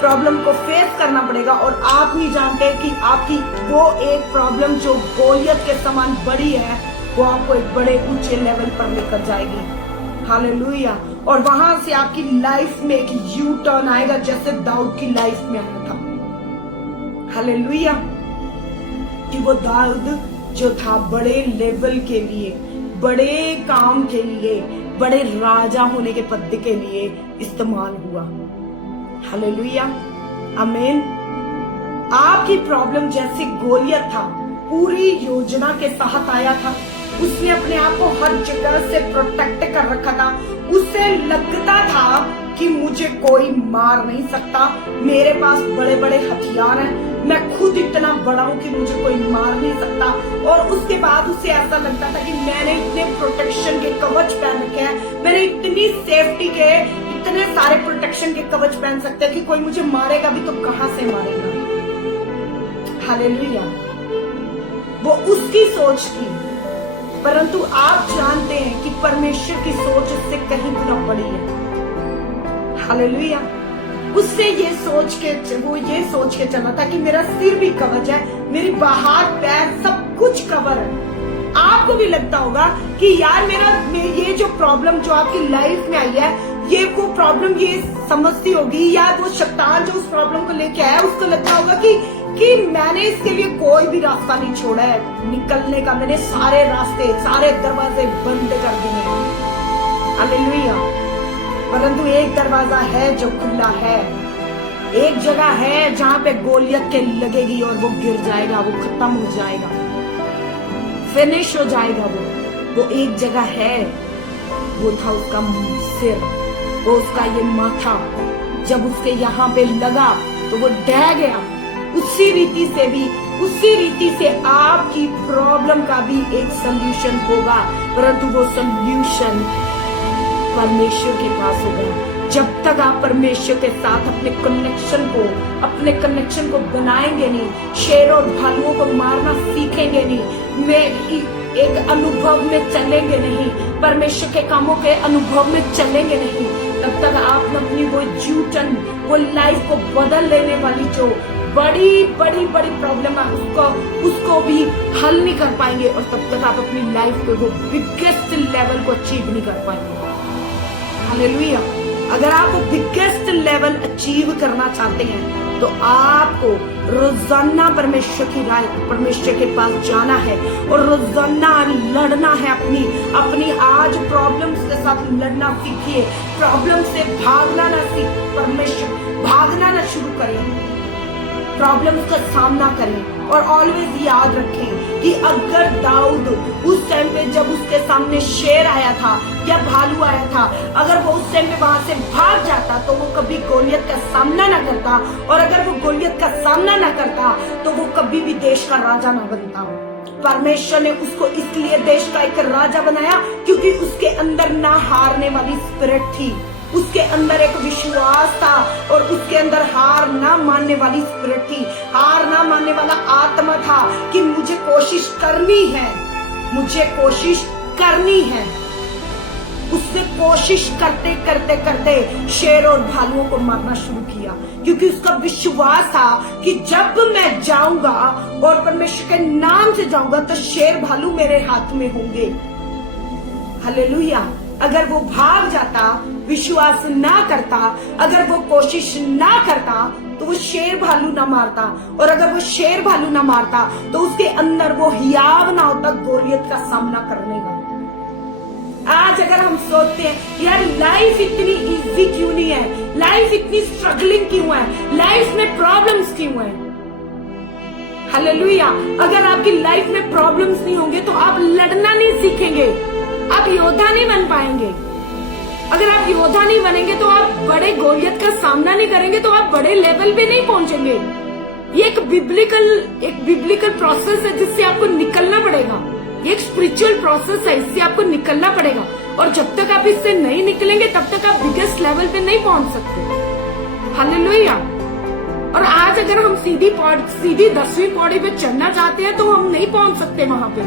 प्रॉब्लम को फेस करना पड़ेगा। और आप नहीं जानते कि आपकी वो एक प्रॉब्लम जो गोलियत के समान बड़ी है, वो आपको एक बड़े ऊंचे लेवल पर लेकर जाएगी। हालेलुया। और वहां से आपकी लाइफ में एक यू टर्न आएगा, जैसे दाऊद की लाइफ में आया था। हालेलुया। कि वो दाऊद जो था बड़े लेवल के लिए, बड़े काम के लिए, बड़े राजा होने के पद के लिए इस्तेमाल हुआ। हालेलुया। आमीन। आपकी प्रॉब्लम जैसे गोलियत था, पूरी योजना के साथ आया था। उसने अपने आप को हर जगह से प्रोटेक्ट कर रखा था। उसे लगता था कि मुझे कोई मार नहीं सकता, मेरे पास बड़े बड़े हथियार हैं, मैं खुद इतना बड़ा हूं कि मुझे कोई मार नहीं सकता। और उसके बाद उसे ऐसा लगता था कि मैंने इतने प्रोटेक्शन के कवच पहन रखे हैं, मैंने इतनी सेफ्टी के, इतने सारे प्रोटेक्शन के कवच पहन सकते हैं कि कोई मुझे मारेगा भी तो कहां से मारेगा। हालेलुया। वो उसकी सोच थी, परंतु आप जानते हैं कि परमेश्वर की सोच उससे कहीं गुना बड़ी है। हालेलुया। उससे वो ये सोच के चला था कि मेरा सिर भी कवच है, मेरी बाहर पैर सब कुछ कवर है। आपको भी लगता होगा कि यार ये जो प्रॉब्लम जो आपकी लाइफ में आई है, ये वो प्रॉब्लम ये समझती होगी, या वो शैतान जो उस प्रॉब्लम को लेके आया उसको लगता होगा कि मैंने इसके लिए कोई भी रास्ता नहीं छोड़ा है निकलने का, मैंने सारे रास्ते, सारे दरवाजे बंद कर दिए। हालेलुया। परंतु एक दरवाजा है जो खुला है, एक जगह है जहां पे गोलियत के लगेगी और वो गिर जाएगा, वो खत्म हो जाएगा, फिनिश हो जाएगा। वो एक जगह है, वो था उसका सिर, वो उसका ये माथा। जब उसके यहाँ पे लगा तो वो डह गया। उसी रीति से आपकी प्रॉब्लम का भी एक सोल्यूशन होगा, परंतु वो सोल्यूशन परमेश्वर के पास होगा। जब तक आप परमेश्वर के साथ अपने कनेक्शन को बनाएंगे नहीं, शेर और भालुओं को मारना सीखेंगे नहीं, एक अनुभव में चलेंगे नहीं, परमेश्वर के कामों के अनुभव में चलेंगे नहीं, तब तक आप अपनी वो लाइफ को बदल लेने वाली जो बड़ी प्रॉब्लम है उसको भी हल नहीं कर पाएंगे, और तब तक आप अपनी लाइफ पे वो बिगेस्ट लेवल को अचीव नहीं कर पाएंगे। हालेलुया। अगर आप वो बिगेस्ट लेवल अचीव करना चाहते हैं तो आपको रोजाना परमेश्वर के पास जाना है और रोजाना लड़ना है। अपनी आज प्रॉब्लम्स के साथ लड़ना सीखिए, प्रॉब्लम से भागना ना शुरू करें, प्रॉब्लम्स का सामना करें। और ऑलवेज याद रखें कि अगर दाऊद उस टाइम पे जब उसके सामने शेर आया था या भालू आया था, अगर वो उस टाइम पे वहां से भाग जाता तो वो कभी गोलियत का सामना ना करता, और अगर वो गोलियत का सामना ना करता तो वो कभी भी देश का राजा ना बनता। परमेश्वर ने उसको इसलिए देश का एक राजा बनाया क्योंकि उसके अंदर ना हारने वाली स्पिरिट थी, उसके अंदर एक विश्वास था, और उसके अंदर हार ना मानने वाली स्पिरिट थी, हार ना मानने वाला आत्मा था कि मुझे कोशिश करनी है। उसने कोशिश करते शेर और भालुओं को मारना शुरू किया, क्योंकि उसका विश्वास था कि जब मैं जाऊंगा और परमेश्वर के नाम से जाऊंगा तो शेर भालू मेरे हाथ में होंगे। हालेलुया। अगर वो भाग जाता, विश्वास ना करता, अगर वो कोशिश ना करता तो वो शेर भालू ना मारता, और अगर वो शेर भालू ना मारता तो उसके अंदर वो हियाव ना होता गोलियत का सामना करने का। आज अगर हम सोचते हैं यार लाइफ इतनी इजी क्यों नहीं है, लाइफ इतनी स्ट्रगलिंग क्यों है, लाइफ में प्रॉब्लम्स क्यों है। हालेलुया। अगर आपकी लाइफ में प्रॉब्लम्स नहीं होंगे तो आप लड़ना नहीं सीखेंगे, आप योद्धा नहीं बन पाएंगे। अगर आप योद्धा नहीं बनेंगे तो आप बड़े गोलियत का सामना नहीं करेंगे तो आप बड़े लेवल पे नहीं पहुंचेंगे। ये एक बिब्लिकल प्रोसेस है जिससे आपको निकलना पड़ेगा, ये एक स्पिरिचुअल प्रोसेस है, इससे आपको निकलना पड़ेगा। और जब तक आप इससे नहीं निकलेंगे तब तक आप बिगेस्ट लेवल पे नहीं पहुंच सकते। हालेलुया। और आज अगर हम सीधी 10वीं पौड़ी पे चढ़ना चाहते हैं तो हम नहीं पहुंच सकते वहां पे।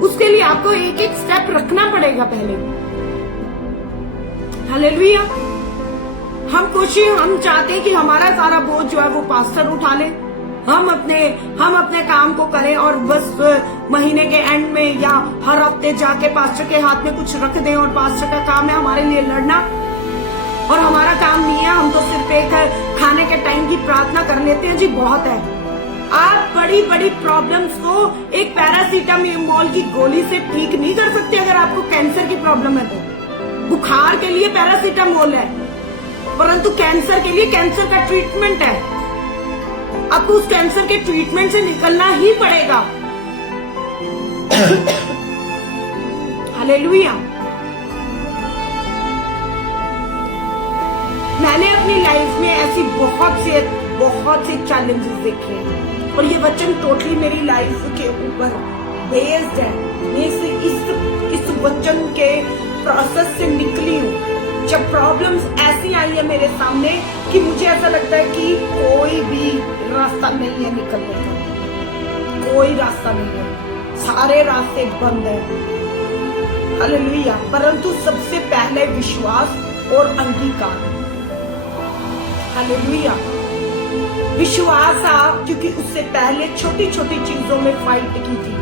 उसके लिए आपको एक एक स्टेप रखना पड़ेगा पहले। हालेलुया। हम चाहते हैं कि हमारा सारा बोझ जो है वो पास्टर उठा ले, हम अपने काम को करें और बस महीने के एंड में या हर हफ्ते जाके पास्टर के हाथ में कुछ रख दें, और पास्टर का काम है हमारे लिए लड़ना और हमारा काम नहीं है। हम तो सिर्फ एक खाने के टाइम की प्रार्थना कर लेते हैं। जी बहुत है। आप बड़ी बड़ी प्रॉब्लम्स को एक पैरासीटामोल की गोली से ठीक नहीं कर सकते। अगर आपको कैंसर की प्रॉब्लम है तो बुखार के लिए पैरासीटामोल है, परंतु कैंसर के लिए कैंसर का ट्रीटमेंट है। आपको उस कैंसर के ट्रीटमेंट से निकलना ही पड़ेगा। हालेलुया। मैंने अपनी लाइफ में ऐसी बहुत से चैलेंजेस देखे हैं और ये वचन टोटली मेरी लाइफ के ऊपर बेस्ड है। मैं इस वचन के प्रोसेस से निकली हूँ। जब प्रॉब्लम्स ऐसी आई है मेरे सामने कि मुझे ऐसा लगता है कि कोई भी रास्ता नहीं है निकलने का, कोई रास्ता नहीं है, सारे रास्ते बंद हैं। हालेलुया। परंतु सबसे पहले विश्वास और अंगीकार। हालेलुया। विश्वास आप, क्योंकि उससे पहले छोटी छोटी चीजों में फाइट की थी,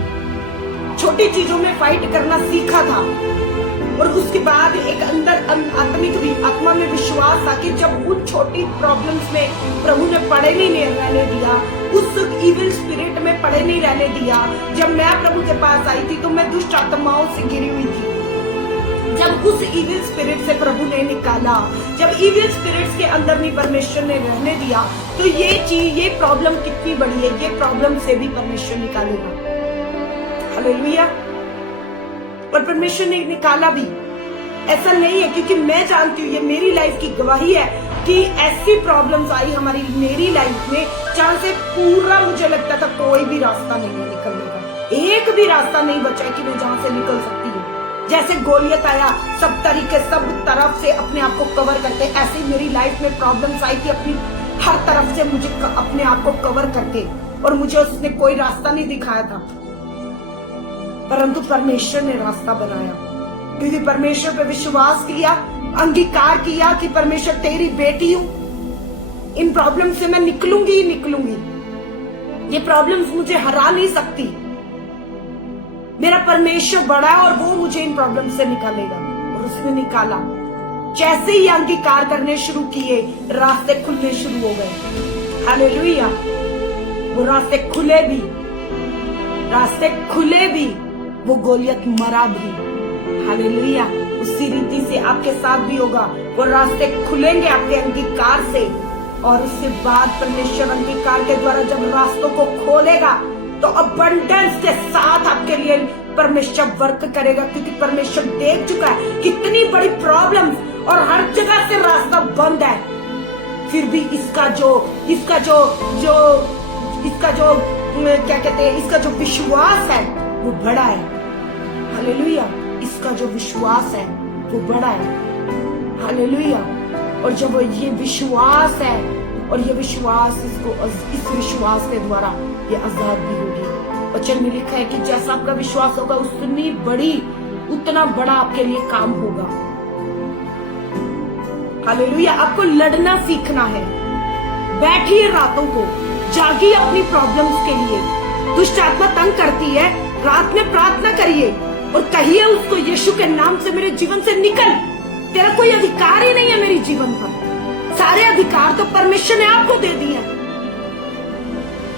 छोटी चीजों में फाइट करना सीखा था, और उसके बाद एक अंदर आत्मा में विश्वास था कि जब उन छोटी प्रॉब्लम्स में प्रभु ने पड़े नहीं रहने दिया, उस इविल स्पिरिट में पड़े नहीं रहने दिया। जब मैं प्रभु के पास आई थी तो मैं दुष्ट आत्माओं से घिरी हुई थी। जब उस इविल स्पिरिट से प्रभु ने निकाला, जब इविल स्पिरिट्स के अंदर नहीं परमेश्वर ने रहने दिया, तो ये प्रॉब्लम कितनी बड़ी है, ये प्रॉब्लम से भी परमेश्वर निकालेगा। हालेलुया। और परमेश्वर ने निकाला भी। ऐसा नहीं है, क्योंकि मैं जानती हूँ, ये मेरी लाइफ की गवाही है कि ऐसी प्रॉब्लम्स आई मेरी लाइफ में जहां से पूरा मुझे लगता था कोई भी रास्ता नहीं है निकलने का, एक भी रास्ता नहीं बचा है कि मैं जहां से निकल सकती हूँ। जैसे गोलियत आया, सब तरफ से अपने आप को कवर करके, ऐसे मेरी लाइफ में प्रॉब्लम्स आई थी अपनी हर तरफ से मुझे अपने आप को कवर करके, और मुझे उसने कोई रास्ता नहीं दिखाया था, परंतु परमेश्वर ने रास्ता बनाया। क्योंकि परमेश्वर पे विश्वास किया, अंगीकार किया कि परमेश्वर तेरी बेटी हूं, इन प्रॉब्लम से मैं निकलूंगी ही निकलूंगी, ये प्रॉब्लम्स मुझे हरा नहीं सकती। मेरा परमेश्वर बड़ा है और वो मुझे इन प्रॉब्लम से निकालेगा, और उसने निकाला। जैसे ही अंगीकार करने शुरू किए, रास्ते खुलने शुरू हो गए। हालेलुया। वो रास्ते खुले भी, वो गोलियत मरा भी। हालेलुया। उसी रीति से आपके साथ भी होगा, वो रास्ते खुलेंगे आपके अंगीकार से, और उसके बाद परमेश्वर अंगीकार के द्वारा जब रास्तों को खोलेगा तो अबंडेंस के साथ आपके लिए परमेश्वर वर्क करेगा। क्योंकि परमेश्वर देख चुका है कितनी बड़ी प्रॉब्लम और हर जगह से रास्ता बंद है, फिर भी इसका जो क्या कहते हैं, इसका जो विश्वास है वो बड़ा है। हालेलुया। इसका जो विश्वास है वो बड़ा है। हालेलुया। और जब ये विश्वास है, और ये विश्वास इस विश्वास के द्वारा ये आजाद भी होगी। वचन में लिखा है कि जैसा आपका विश्वास होगा उतना बड़ा आपके लिए काम होगा। हालेलुया। आपको लड़ना सीखना है। बैठिए रातों को, जागिए अपनी प्रॉब्लम्स के लिए। दुष्ट आत्मा तंग करती है, रात में प्रार्थना करिए और कहिए उसको, यीशु के नाम से मेरे जीवन से निकल, तेरा कोई अधिकार ही नहीं है मेरे जीवन पर। सारे अधिकार तो परमेश्वर ने आपको दे दिए।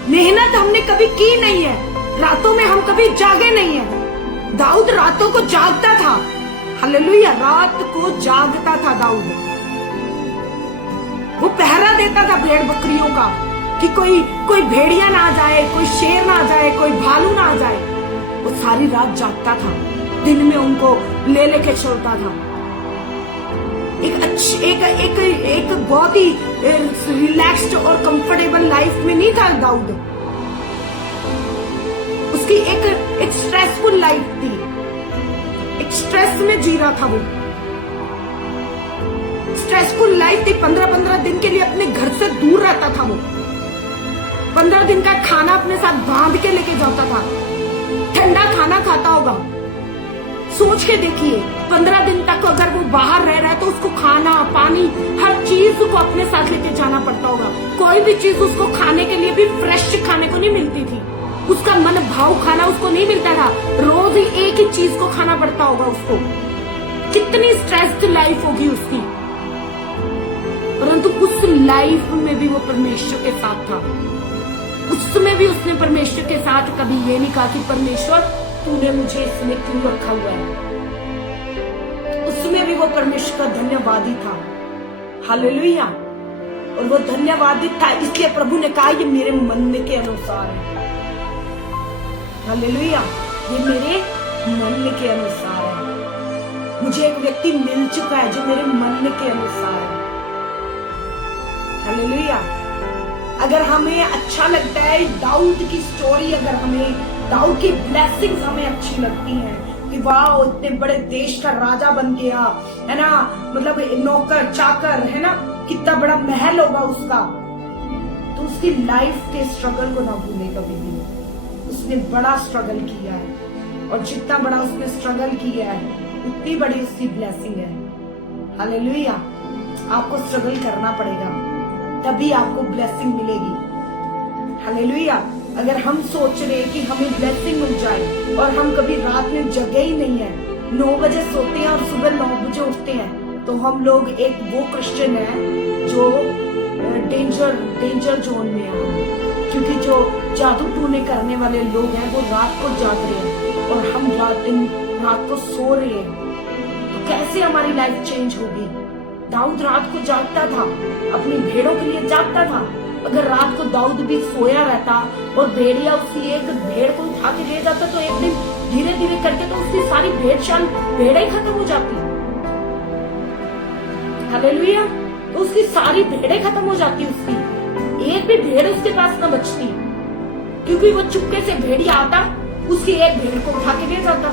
मेहनत हमने कभी की नहीं है, रातों में हम कभी जागे नहीं है। दाऊद रातों को जागता था। हालेलुया। रात को जागता था दाऊद, वो पहरा देता था भेड़ बकरियों का कि कोई भेड़िया ना आ जाए, कोई शेर ना आ जाए, कोई भालू ना आ जाए। वो सारी रात जागता था, दिन में उनको लेके छोड़ता था। एक बहुत ही रिलैक्स्ड और कंफर्टेबल लाइफ में नहीं था दाऊद। उसकी एक स्ट्रेसफुल लाइफ थी, एक स्ट्रेस में जी रहा था वो। स्ट्रेसफुल लाइफ थी। 15-15 दिन के लिए अपने घर से दूर रहता था वो। 15 दिन का खाना अपने साथ बांध के लेके जाता था। ठंडा खाना खाता होगा। सोच के देखिए, 15 दिन तक अगर वो बाहर रह रहा है तो उसको खाना पानी हर चीज को अपने साथ लेके जाना पड़ता होगा। कोई भी चीज उसको खाने के लिए भी फ्रेश खाने को नहीं मिलती थी, उसका मन भाव खाना उसको नहीं मिलता था, रोज ही एक ही चीज को खाना पड़ता होगा उसको। कितनी स्ट्रेस्ड लाइफ होगी उसकी, परंतु उस लाइफ में भी वो परमेश्वर के साथ था। उसमें भी उसने परमेश्वर के साथ कभी ये नहीं कहा कि परमेश्वर तूने मुझे इसमें क्यों रखा हुआ है। उसमें भी वो परमेश्वर का धन्यवादी था। हालेलुया। और वो धन्यवादी था, इसलिए प्रभु ने कहा ये मेरे मन के अनुसार है। हालेलुया। ये मेरे मन के अनुसार है। मुझे एक व्यक्ति मिल चुका है जो मेरे मन के अनुसार है। हालेलुया। अगर हमें अच्छा लगता है दाऊद की स्टोरी, अगर हमें दाऊद की ब्लेसिंग्स हमें अच्छी लगती हैं कि वाह इतने बड़े देश का राजा बन गया है ना, मतलब नौकर चाकर है ना, कितना बड़ा महल होगा उसका, तो उसकी लाइफ के स्ट्रगल को ना भूले कभी भी। उसने बड़ा स्ट्रगल किया है और जितना बड़ा उसने स्ट्रगल किया है उतनी बड़ी उसकी ब्लेसिंग है। हालेलुया। आपको स्ट्रगल करना पड़ेगा तभी आपको ब्लेसिंग मिलेगी। हालेलुया। अगर हम सोच रहे हैं कि हमें ब्लेसिंग मिल जाए और हम कभी रात में जगे ही नहीं है, 9 बजे सोते हैं और सुबह 9 बजे उठते हैं, तो हम लोग एक वो क्रिश्चियन है जो डेंजर जोन में है। क्योंकि जो जादू टूने करने वाले लोग हैं वो रात को जाग रहे हैं और हम रात को सो रहे हैं, तो कैसे हमारी लाइफ चेंज होगी। दाऊद रात को जागता था, अपनी भेड़ों के लिए जागता था। अगर रात को दाऊद भी सोया रहता और भेड़िया उसकी एक भेड़ को उठा के ले जाता तो एक दिन धीरे धीरे करके तो उसकी सारी भेड़ें खत्म हो जाती। हालेलुया। तो उसकी सारी भेड़ें खत्म हो जाती, उसकी एक भी भेड़ उसके पास न बचती, क्योंकि वो चुपके से भेड़िया आता, उसकी एक भेड़ को उठा के ले जाता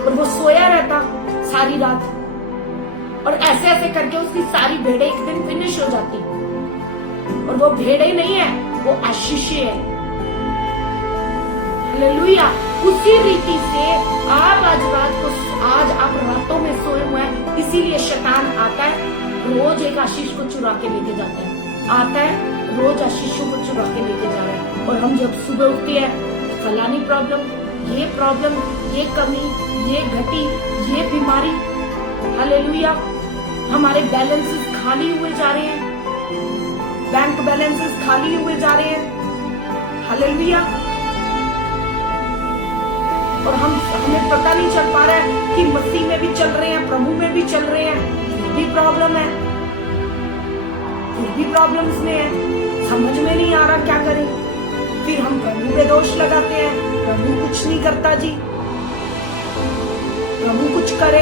और वो सोया रहता सारी रात, और ऐसे ऐसे करके उसकी सारी भेड़ें एक दिन फिनिश हो जाती। और वो भेड़ें नहीं है, वो आशीष है। हालेलुया। उसी रीति से आप आज आप रातों में सोए हुए हैं, इसीलिए शैतान आता है, रोज एक आशीष को चुरा के लेके जाता है, आता है रोज आशीषों को चुरा के लेके जा रहा है। और हम जब सुबह उठते हैं, फलानी प्रॉब्लम, ये कमी, ये घटी, ये बीमारी। हालेलुया। हमारे बैलेंसेस खाली हुए जा रहे हैं, बैंक बैलेंसेस खाली हुए जा रहे हैं। हालेलुया। और हमें पता नहीं चल पा रहा है कि मसीह में भी चल रहे हैं, प्रभु में भी चल रहे हैं, फिर भी प्रॉब्लम है, फिर भी प्रॉब्लम्स में है, समझ में नहीं आ रहा क्या करें। फिर हम प्रभु पे दोष लगाते हैं, प्रभु कुछ नहीं करता जी, प्रभु कुछ करे,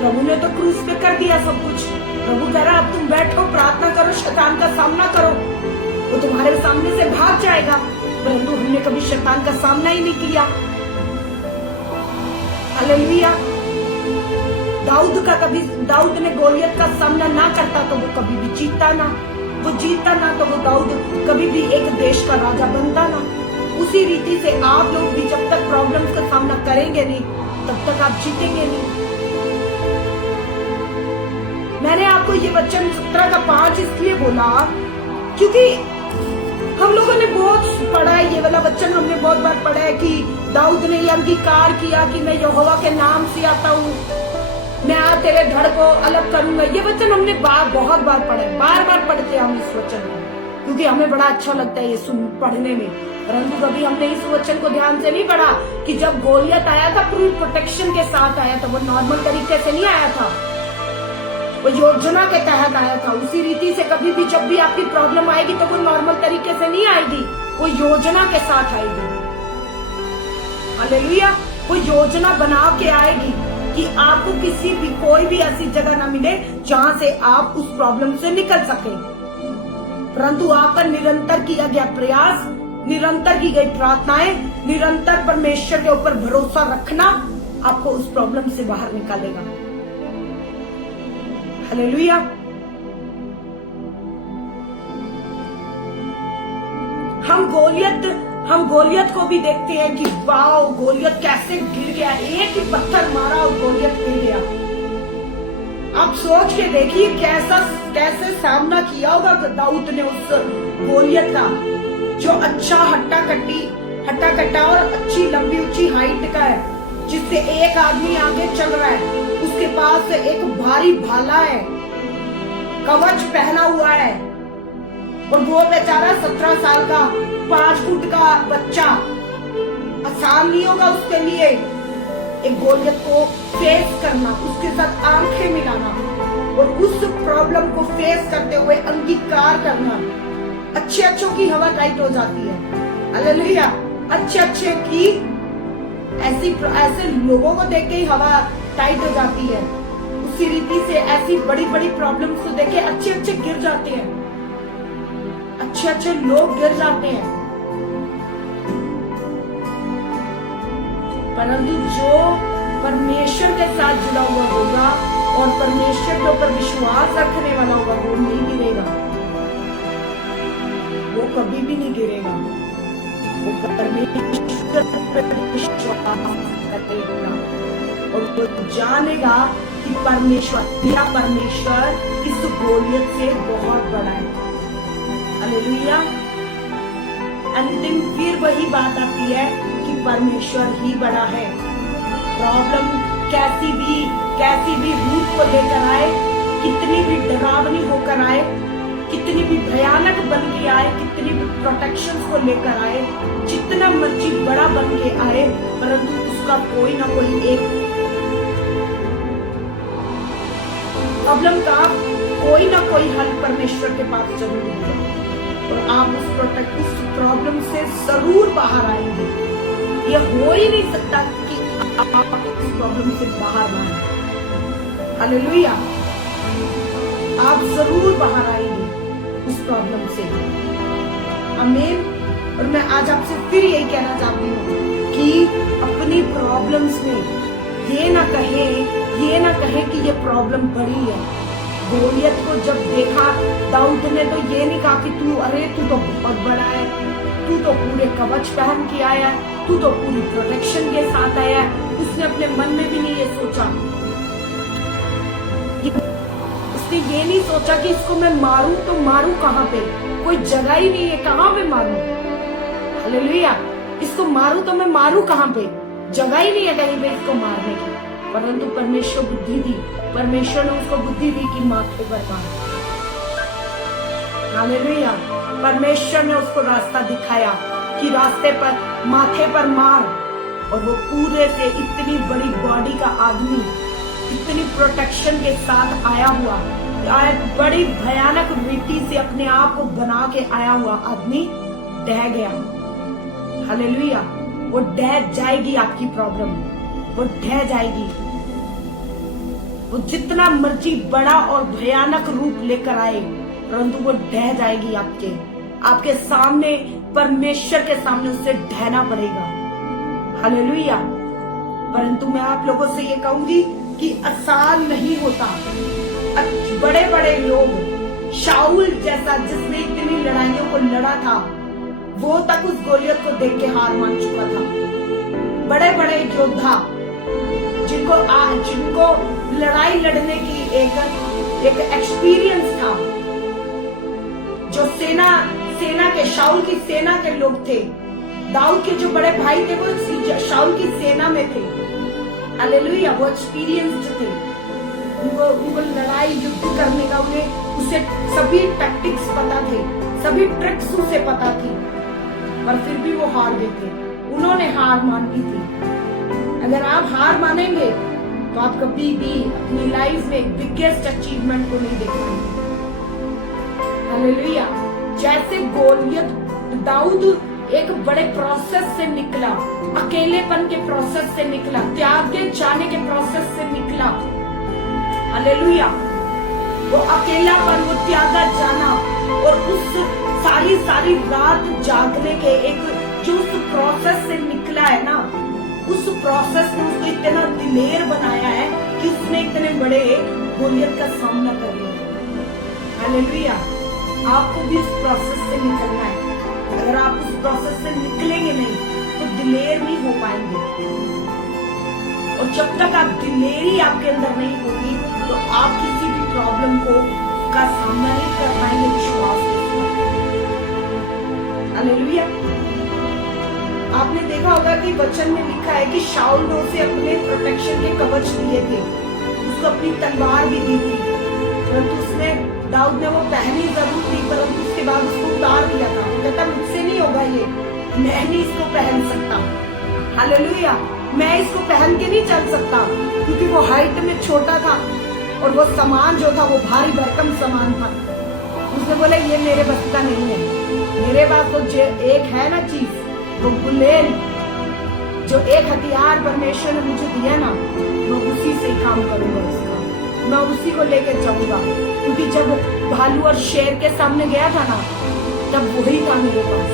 प्रभु ने तो क्रूस पे कर दिया सब कुछ। प्रभु कह रहा अब तुम बैठो, प्रार्थना करो, शैतान का सामना करो, वो तुम्हारे सामने से भाग जाएगा। परंतु हमने कभी शैतान का सामना ही नहीं किया। हालेलुया। दाऊद ने गोलियत का सामना ना करता तो वो कभी भी जीतता ना, वो जीतता ना तो वो दाऊद कभी भी एक देश का राजा बनता ना। उसी रीति से आप लोग भी जब तक प्रॉब्लम्स का सामना करेंगे नहीं तब तक आप जीतेंगे नहीं। मैंने आपको ये वचन 17:5 इसलिए बोला क्योंकि हम लोगों ने बहुत पढ़ा है, ये वाला वचन हमने बहुत बार पढ़ा है कि दाऊद ने ये अंगीकार किया कि मैं यहोवा के नाम से आता हूँ, मैं आज तेरे धड़ को अलग करूंगा। ये वचन हमने बहुत बार पढ़ा है, बार बार पढ़ते हैं हम इस वचन को, क्योंकि हमें बड़ा अच्छा लगता है ये पढ़ने में। परंतु कभी हमने इस वचन को ध्यान से नहीं पढ़ा कि जब गोलियत आया था पूरी प्रोटेक्शन के साथ आया था, वो नॉर्मल तरीके से नहीं आया था, वो योजना के तहत आया था। उसी रीति से कभी भी जब भी आपकी प्रॉब्लम आएगी तो वो नॉर्मल तरीके से नहीं आएगी, वो योजना के साथ आएगी। हालेलुया। वो योजना बना के आएगी कि आपको कोई भी ऐसी जगह ना मिले जहां से आप उस प्रॉब्लम से निकल सके। परंतु आपका निरंतर किया गया प्रयास, निरंतर की गई प्रार्थनाएं, निरंतर परमेश्वर के ऊपर भरोसा रखना आपको उस प्रॉब्लम से बाहर निकालेगा। हालेलुया। हम गोलियत को भी देखते हैं कि वाओ गोलियत कैसे गिर गया, एक ही पत्थर मारा और गोलियत गिर गया। आप सोच के देखिए कैसे सामना किया होगा दाऊद ने उस गोलियत का, जो अच्छा हट्टा कट्टा और अच्छी लंबी ऊंची हाइट का है, जिससे एक आदमी आगे चल रहा है, उसके पास एक भारी भाला है, कवच पहना हुआ है, और वो बेचारा 17 साल का 5 फुट का बच्चा। आसान नहीं होगा उसके लिए एक गोलियत को फेस करना, उसके साथ आंखें मिलाना और उस प्रॉब्लम को फेस करते हुए अंगीकार करना। अच्छे की हवा टाइट हो जाती है, हालेलुया। अच्छे की ऐसे लोगों को देख के ही हवा टाइट हो जाती है। उसी रीति से ऐसी बड़ी प्रॉब्लम्स को देख के अच्छे गिर जाते हैं, अच्छे लोग गिर जाते हैं। परंतु जो परमेश्वर के साथ जुड़ा हुआ होगा और परमेश्वर के ऊपर विश्वास रखने वाला होगा, वो नहीं गिरेगा, वो कभी भी नहीं गिरेगा। वो परमेश्वर पर विश्वास करेगा और वो जानेगा कि मेरा परमेश्वर इस गोलियत से बहुत बड़ा है, हालेलुया। अंतिम फिर वही बात आती है कि परमेश्वर ही बड़ा है। प्रॉब्लम कैसी भी रूप को लेकर आए, कितनी भी डरावनी होकर आए, कितनी भी भयानक बन के आए, कितनी भी प्रोटेक्शन को लेकर आए, जितना मर्जी बड़ा बन के आए, परंतु उसका कोई ना कोई एक प्रॉब्लम का कोई ना कोई हल परमेश्वर के पास जरूर होगा और आप उस प्रॉब्लम से जरूर बाहर आएंगे। ये हो ही नहीं सकता कि आप इस प्रॉब्लम से बाहर ना आए, हालेलुया। आप जरूर बाहर आएंगे उस प्रॉब्लम से, आमीन। और मैं आज आपसे फिर यही कहना चाहती हूँ कि अपनी प्रॉब्लम्स में ये ना कहे कि ये प्रॉब्लम बड़ी है। गोलियत को जब देखा दाऊद ने तो ये नहीं कहा कि तू तो बहुत बड़ा है, तू तो पूरे कवच पहन के आया है, तू तो पूरी प्रोटेक्शन के साथ आया है। उसने अपने मन में भी नहीं ये सोचा, उसने ये नहीं सोचा कि इसको मैं मारूं तो मारूं कहाँ पे, कोई जगह ही नहीं है, कहाँ पे मारूं, हालेलुया। इसको मारूं तो मैं मारूं कहाँ पे, जगह ही नहीं है कहीं पे इसको मारने की। परंतु परमेश्वर बुद्धि दी, परमेश्वर ने उसको बुद्धि दी कि माथे पर मार, हालेलुया। परमेश्वर ने उसको रास्ता दिखाया कि रास्ते पर माथे पर मार, और वो पूरे से इतनी बड़ी बॉडी का आदमी, इतनी प्रोटेक्शन के साथ आया हुआ, बड़ी भयानक मिट्टी से अपने आप को बना के आया हुआ आदमी ढह गया, हालेलुया। वो ढह जाएगी आपकी प्रॉब्लम, वो ढह जाएगी। वो जितना मर्जी बड़ा और भयानक रूप लेकर आए, परंतु वो ढह जाएगी आपके सामने, परमेश्वर के सामने उसे ढहना पड़ेगा, हालेलुया। परंतु मैं आप लोगों से ये कहूंगी कि आसान नहीं होता। बड़े लोग, शाऊल जैसा जिसने इतनी लड़ाइयों को लड़ा था, वो तक उस गोलियत को देख के हार मान चुका था। बड़े योद्धा जिनको लड़ाई लड़ने की एक एक्सपीरियंस था, जो सेना के, शाऊल की सेना के लोग थे, दाऊद के जो बड़े भाई थे वो शाऊल की सेना में थे, हालेलुया। वो एक्सपीरियंस्ड थे, उनको लड़ाई युद्ध करने का उसे सभी टैक्टिक्स पता थे, सभी ट्रिक्स उसे पता थी, पर फिर भी वो हार गए थे। उन्होंने हार मान ली थी। अगर आप हार मानेंगे तो आप कभी भी अपनी लाइफ में बिगेस्ट अचीवमेंट को नहीं देख पाएंगे, हालेलुया। जैसे गोलियत, दाऊद एक बड़े प्रोसेस से निकला, अकेलेपन के प्रोसेस से निकला, त्याग के जाने के प्रोसेस से निकला, हालेलुया। वो अकेलापन, वो त्यागा जाना और उस सारी रात जागने के जो उस प्रोसेस से निकला है ना, उस प्रोसेस ने उसको इतना दिलेर बनाया है कि उसने इतने बड़े गोलियत का सामना कर लिया, हालेलुया। आपको भी उस प्रोसेस से निकलना है। अगर आप उस प्रोसेस से निकलेंगे नहीं तो दिलेर नहीं हो पाएंगे, और जब तक आप दिलेरी आपके अंदर नहीं होगी तो आप किसी भी प्रॉब्लम का सामना नहीं कर पाएंगे विश्वास के साथ। हालेलुया। आपने देखा होगा कि वचन में लिखा है कि शाऊल ने उसे अपने प्रोटेक्शन के कवच दिए थे, उसको अपनी तलवार भी दी थी, परंतु उसने दाऊद ने वो पहनी जरूर थी, परंतु उसके बाद उसको उतार दिया था। कहता मुझसे नहीं होगा ये, मैं नहीं इसको पहन सकता। हालेलुया। मैं इसको पहन के नहीं चल सकता, क्योंकि वो हाइट में छोटा था और वो सामान जो था वो भारी भरकम सामान था। उसने बोला ये मेरे बस का नहीं है, मेरे पास तो एक है ना चीज, वो गुलेल, जो एक हथियार परमेश्वर ने मुझे दिया ना, मैं उसी से काम करूंगा, उसका मैं उसी को लेके जाऊंगा। क्योंकि जब भालू और शेर के सामने गया था ना, तब वही था मेरे पास।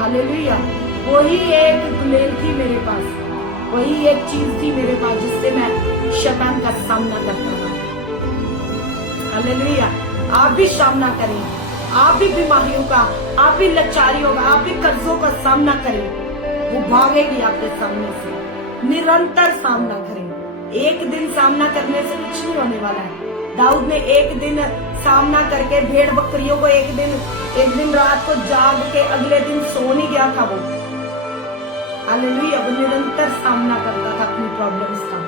हालेलुया। वही एक गुलेल थी मेरे पास, वही एक चीज थी मेरे पास जिससे मैं शैतान का सामना करता था। हालेलुया। आप भी सामना करें, आप भी बीमारियों का, आप भी लाचारियों का, आप भी कर्जों का सामना करें, वो भागेगी आपके सामने से। निरंतर सामना करें, एक दिन सामना करने से कुछ नहीं होने वाला है। दाऊद ने एक दिन सामना करके भेड़ बकरियों को एक दिन रात को जाग के अगले दिन सो नहीं गया था वो। हालेलुया। वो निरंतर सामना करता था अपनी प्रॉब्लम्स का,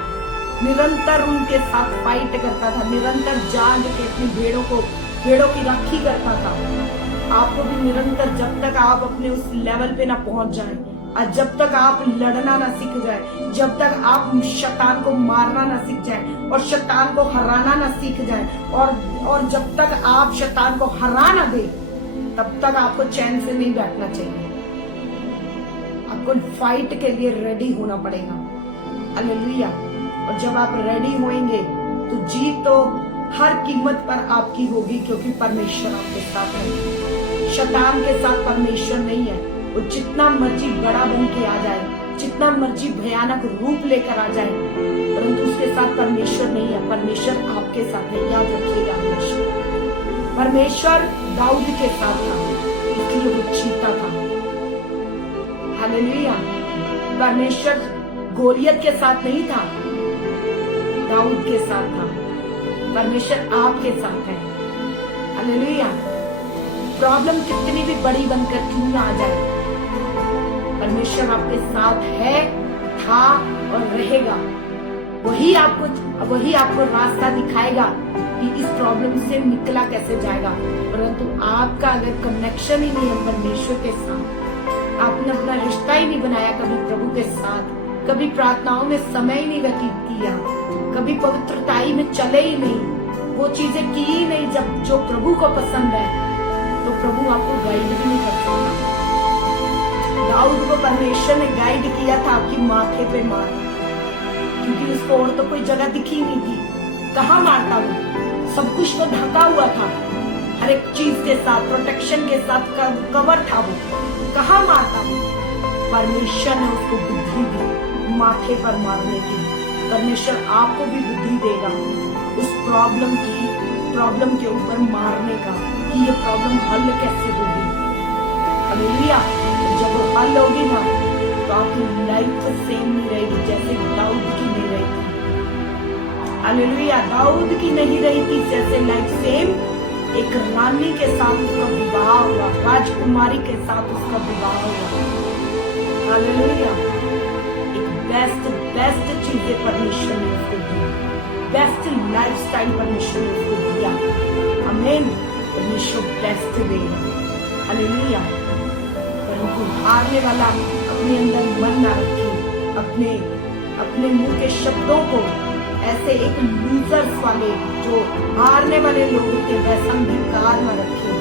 निरंतर उनके साथ फाइट करता था, निरंतर जाग के अपनी भेड़ों की राखी करता था। आपको भी निरंतर, जब तक आप अपने उस लेवल पे ना पहुंच जाएं, और जब तक आप लड़ना ना सीख जाए, जब तक आप शैतान को मारना ना सीख जाए और शैतान को हराना ना सीख जाए, और जब तक आप शैतान को हरा ना दे, तब तक आपको चैन से नहीं बैठना चाहिए। आपको फाइट के लिए रेडी होना पड़ेगा। हालेलुया। और जब आप रेडी होंगे तो जीत तो हर कीमत पर आपकी होगी, क्योंकि परमेश्वर आपके साथ है। शैतान के साथ परमेश्वर नहीं है। वो जितना मर्जी बड़ा बन के आ जाए, जितना मर्जी भयानक रूप लेकर आ जाए, परंतु उसके साथ परमेश्वर नहीं है। परमेश्वर आपके साथ है, याद रखिएगा। परमेश्वर दाऊद के साथ था, इसलिए वो जीता था। हालेलुया। परमेश्वर गोलियत के साथ नहीं था, दाऊद के साथ था। परमेश्वर आपके साथ है। हालेलुया। प्रॉब्लम कितनी भी बड़ी बनकर क्यों ना आ जाए, परमेश्वर आपके साथ है, था और रहेगा। वही आपको रास्ता दिखाएगा कि इस प्रॉब्लम से निकला कैसे जाएगा। परंतु आपका अगर कनेक्शन ही नहीं है परमेश्वर के साथ, आपने अपना रिश्ता ही नहीं बनाया कभी प्रभु के साथ, कभी प्रार्थनाओं में समय ही नहीं व्यतीत किया, कभी पवित्रताई में चले ही नहीं, वो चीजें की ही नहीं जो प्रभु को पसंद है, तो प्रभु आपको गाइड भी नहीं कर सकता। दाऊद को परमेश्वर ने गाइड किया था आपकी माथे पे मार, क्योंकि उसको और तो कोई जगह दिखी नहीं थी। कहाँ मारता वो? सब कुछ तो ढका हुआ था, हर एक चीज के साथ, प्रोटेक्शन के साथ कवर था वो। कहाँ मारता वो? परमेश्वर ने उसको बुद्धि दी माथे पर मारने की। परमेश्वर आपको भी बुद्धि देगा उस प्रॉब्लम के ऊपर मारने का, कि ये प्रॉब्लम हल कैसे होगी। हालेलुया। जब वो हल होगी ना, तो आपकी लाइफ तो सेम नहीं रहेगी जैसे दाऊद की नहीं रही थी। हालेलुया। दाऊद की नहीं रही थी जैसे लाइफ सेम एक रानी के साथ उसका विवाह हुआ, राजकुमारी के साथ उसका विवाह हुआ। हालेलुया। एक बेस्ट चीजें परमेश्वर ने उसको दी, बेस्ट लाइफस्टाइल परमेश्वर ने उसको दिया। आमीन। परमेश्वर बेस्ट देगा। हालेलुया। परंतु हारने वाला अपने अंदर मन ना रखे, अपने मुंह के शब्दों को ऐसे एक लूजर्स वाले, जो हारने वाले लोगों के वैसा धिक्कार न रखे।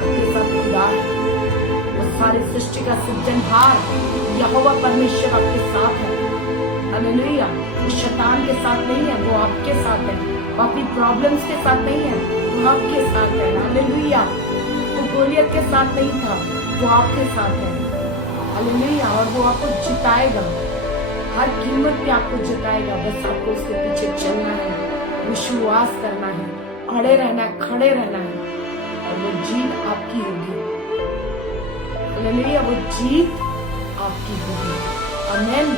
आपके साथ खुदा है, वो सारे सृष्टि का सृजनहार यहोवा परमेश्वर आपके साथ है। हालेलुया। वो शैतान के साथ नहीं है, वो आपके साथ है। वो अपनी प्रॉब्लम्स के साथ नहीं है, वो आपके साथ है। हालेलुया। वो गोलियत के साथ नहीं था, वो आपके साथ है। हालेलुया। और वो आपको जिताएगा, हर कीमत पे आपको जिताएगा। बस आपको उसके पीछे चलना है, विश्वास करना है, अड़े रहना है, खड़े रहना है, और वो जीत आपकी होगी। हालेलुया। वो जीत आपकी होगी। आमीन।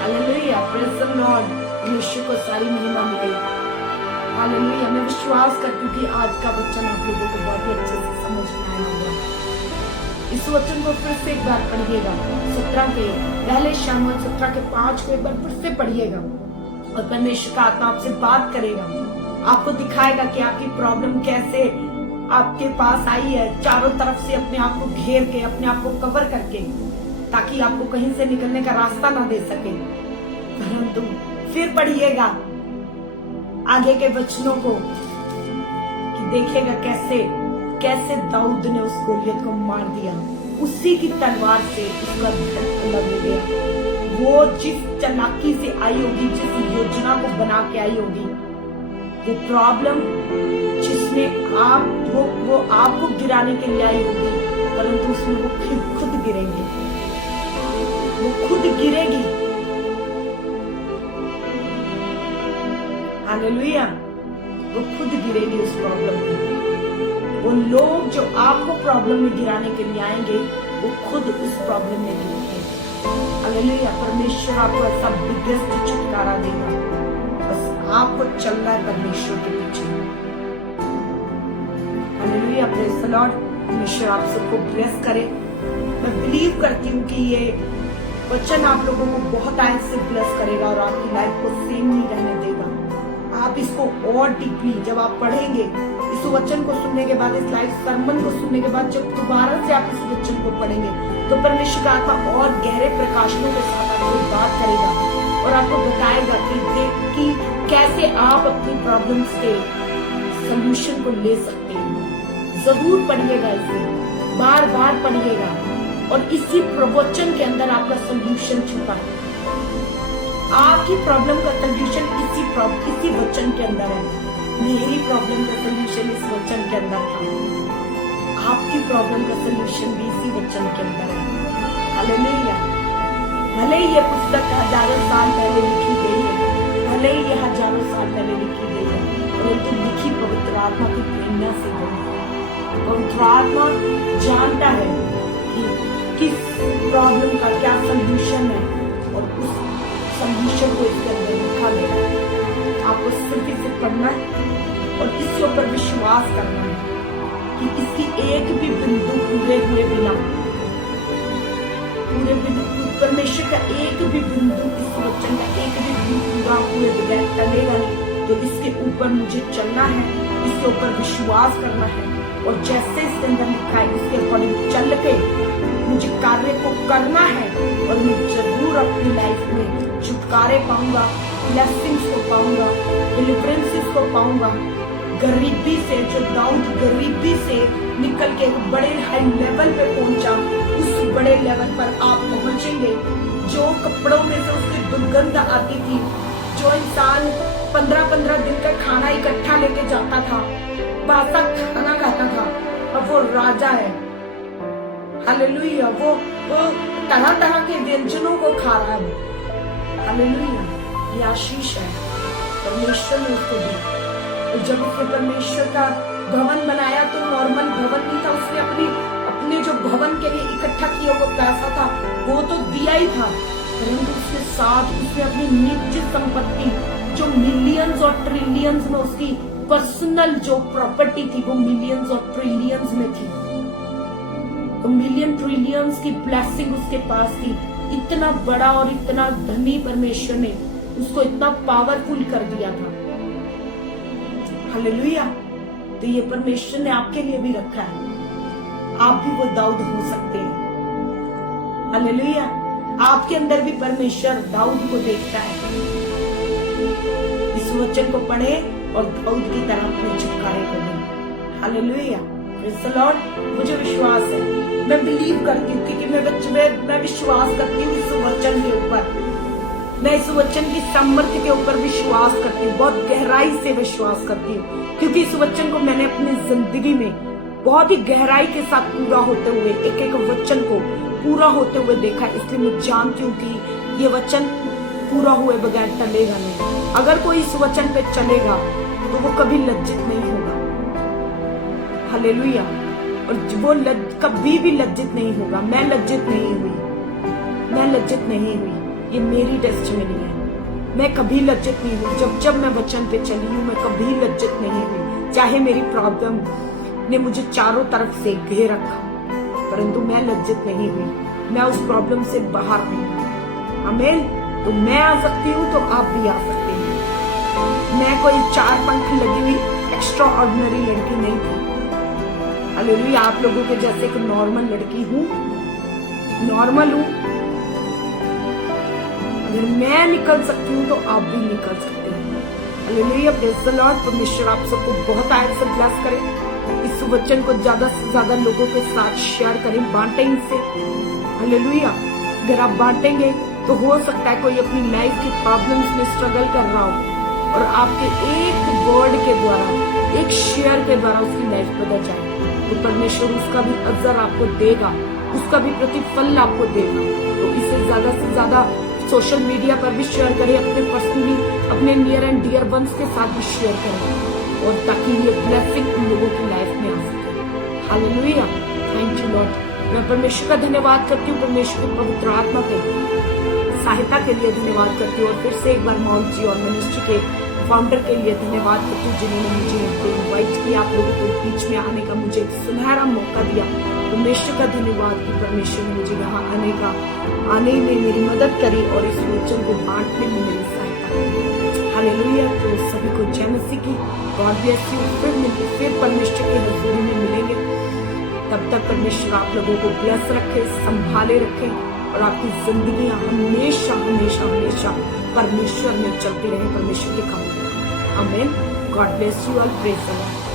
हालेलुया। Praise the Lord. परमेश्वर को सारी महिमा मिले। हालेलुया। मैं विश्वास करती हूँ कि आज का वचन आप लोगों को बहुत ही अच्छे से समझ में आया होगा। इस वचन को फिर से एक बार पढ़िएगा, 17 के पहले शमूएल 17 के 5 को एक बार फिर से पढ़िएगा और परमेश्वर का आत्मा आपसे बात करेगा, आपको दिखाएगा कि आपकी प्रॉब्लम कैसे आपके पास आई है, चारों तरफ से अपने आप को घेर के, अपने आप को कवर करके, ताकि आपको कहीं से निकलने का रास्ता ना दे सके। परंतु फिर पढ़िएगा आगे के वचनों को कि देखिएगा कैसे दाऊद ने उस गोलियत को मार दिया, उसी की तलवार से उसका धड़ लग गया। वो जिस चालाकी से आई होगी, जिस योजना को बना के आई होगी, वो प्रॉब्लम जिसने वो आपको गिराने के लिए आई होगी, परंतु उसमें वो खुद गिरेंगे, वो खुद गिरेगी। हालेलुया। वो खुद गिरेगी उस प्रॉब्लम में। वो लोग जो आपको प्रॉब्लम में गिराने के लिए आएंगे, वो खुद उस प्रॉब्लम में गिरेंगे। हालेलुया। परमेश्वर आपको ऐसा बिगेस्ट छुटकारा देगा, बस आपको चलना है परमेश्वर के पीछे। हालेलुया। Praise the Lord. परमेश्वर आप सबको ब्लेस करे। मैं बिलीव करती हूँ कि ये वचन आप लोगों को बहुत आयत से ब्लेस करेगा और आपकी लाइफ को सेम नहीं रहने देगा। आप इसको और डीपली जब आप पढ़ेंगे, इस वचन को सुनने के बाद, इस लाइव सरमन को सुनने के बाद, जब दोबारा से आप इस वचन को पढ़ेंगे, तो परमेश्वर का आत्मा और गहरे प्रकाशनों के साथ आपसे बात करेगा और आपको बताएगा कि कैसे आप अपनी प्रॉब्लम्स के सॉल्यूशन को ले सकते हैं। जरूर पढ़िएगा, इसे बार बार पढ़िएगा और इसी प्रवचन के अंदर आपका सॉल्यूशन छुपा है। आपकी प्रॉब्लम का सॉल्यूशन इसी वचन के अंदर है। मेरी प्रॉब्लम का सॉल्यूशन इस वचन के अंदर था, आपकी प्रॉब्लम का सॉल्यूशन भी इसी वचन के अंदर है। हालेलुया। भले ही ये पुस्तक हजारों साल पहले लिखी गई है, भले ही ये हजारों साल पहले लिखी गई है, परंतु लिखी पवित्र आत्मा की प्रेरणा से गई है। पवित्र आत्मा जानता है कि किस प्रॉब्लम का क्या सॉल्यूशन है और उस सॉल्यूशन को इसके अंदर लिखा गया है। आपको सिर्फ इसे पढ़ना है और इसके ऊपर विश्वास करना है कि इसकी एक भी बिंदु पूरे हुए बिना, परमेश्वर का एक भी बिंदु, इस वचन का एक भी बिंदु पूरा हुए बगैर टलेगा नहीं। तो इसके ऊपर मुझे चलना है, इसके ऊपर विश्वास करना है और जैसे इसके अंदर लिखा है उसके अकॉर्डिंग चल के मुझे कार्य को करना है और मैं जरूर अपनी लाइफ में छुटकारे पाऊंगा, ब्लेसिंग्स को पाऊंगा, डिलीवरेंसेस को पाऊंगा। गरीबी से, जो दाऊद गरीबी से निकल के एक बड़े हाई लेवल पे पहुंचा, उस बड़े लेवल पर आप पहुंचेंगे। जो कपड़ों में से उसकी दुर्गंध आती थी, जो इंसान 15-15 दिन का खाना इकट्ठा लेके जाता था, बासा खाना खाता था, अब वो राजा है। हालेलुया। वो तरह तरह के व्यंजनों को खा रहा है। हालेलुया। ये आशीष है परमेश्वर ने उसको दी। तो जब उसने परमेश्वर का भवन बनाया तो नॉर्मल भवन नहीं था, उसने अपने जो भवन के लिए इकट्ठा किया वो पैसा था वो तो दिया ही था, परंतु उसके साथ उसने अपनी निजी संपत्ति जो मिलियंस और ट्रिलियंस में, उसकी पर्सनल जो प्रॉपर्टी थी वो मिलियंस और ट्रिलियंस में थी। तो मिलियन ट्रिलियंस की ब्लेसिंग उसके पास थी। इतना बड़ा और इतना धनी परमेश्वर ने उसको इतना पावरफुल कर दिया था। हालेलुया। तो ये परमेश्वर ने आपके लिए भी रखा है, आप भी वो दाऊद हो सकते हैं। हालेलुया। आपके अंदर भी परमेश्वर दाऊद को देखता है। इस वचन को पढ़े और दाऊद की तरह अपने छुटकारे करें। हालेलुया। Praise the Lord. मुझे विश्वास है, मैं बिलीव करती हूँ कि मैं विश्वास करती हूँ इस वचन के ऊपर, मैं इस वचन की सामर्थ्य के ऊपर विश्वास करती हूँ, बहुत गहराई से विश्वास करती हूँ, क्योंकि इस वचन को मैंने अपनी जिंदगी में बहुत ही गहराई के साथ पूरा होते हुए, एक एक वचन को पूरा होते हुए देखा। इसलिए मैं जानती हूँ कि ये वचन पूरा हुए बगैर टलेगा नहीं। अगर कोई इस वचन पे चलेगा तो वो कभी लज्जित नहीं होगा। हालेलुया। और वो कभी भी लज्जित नहीं होगा। मैं लज्जित नहीं हुई, मैं लज्जित नहीं हुई। ये मेरी टेस्टिमनी है, मैं कभी लज्जित नहीं हुई। जब जब मैं वचन पे चली हूँ मैं कभी लज्जित नहीं हुई। चाहे मेरी प्रॉब्लम ने मुझे चारों तरफ से घेर रखा, परंतु मैं लज्जित नहीं हुई। मैं उस प्रॉब्लम से बाहर नहीं। आमीन। तो मैं आ सकती हूँ तो आप भी आ सकते हैं। मैं कोई 4 पंख लगी हुई एक्स्ट्रा ऑर्डिनरी लड़की नहीं थी। हालेलुया। आप लोगों के जैसे एक नॉर्मल लड़की हूँ, नॉर्मल हूँ। अगर मैं निकल सकती हूँ तो आप भी निकल सकते हैं। हालेलुया। Praise the Lord. परमेश्वर आप सबको बहुत आयत से ब्लेस करे। इस वचन को ज्यादा से ज्यादा लोगों के साथ शेयर करें, बांटें इनसे। हालेलुया। अगर आप बांटेंगे तो हो सकता है कोई अपनी लाइफ की प्रॉब्लम्स में स्ट्रगल कर रहा हो और आपके एक वर्ड के द्वारा, एक शेयर के द्वारा उसकी लाइफ बदल जाए, तो परमेश्वर उसका भी अजर आपको देगा, उसका भी प्रतिफल आपको देगा। तो इसे ज्यादा से ज्यादा सोशल मीडिया पर भी शेयर करें, अपने पर्सनली अपने नियर एंड डियर वंस के साथ भी शेयर करें, और ताकि ये ब्लेसिंग उन लोगों की लाइफ में आ सके। हालेलुया। Thank you Lord. मैं परमेश्वर का धन्यवाद करती हूँ, परमेश्वर की पवित्र आत्मा के सहायता के लिए धन्यवाद करती हूँ, और फिर से एक बार माउंट जी और मिनिस्ट्री के फाउंडर के लिए धन्यवाद करती हूँ, जिन्होंने मुझे इनवाइट किया, आप लोगों के बीच में आने का मुझे एक सुनहरा मौका दिया। परमेश्वर का धन्यवाद कि परमेश्वर ने मुझे यहाँ आने में मेरी मदद करी और इस वचन को बांटने में मेरी सहायता करी। हालेलुया। तो सभी को जय मसीह की। God bless you. फिर परमेश्वर की हजूरी में मिलेंगे। तब तक परमेश्वर आप लोगों को ब्लेस रखे, संभाले रखे, और आपकी जिंदगियां हमेशा हमेशा हमेशा परमेश्वर में चलती रहे, परमेश्वर के काम में। आमीन। God bless you all. Praise the Lord.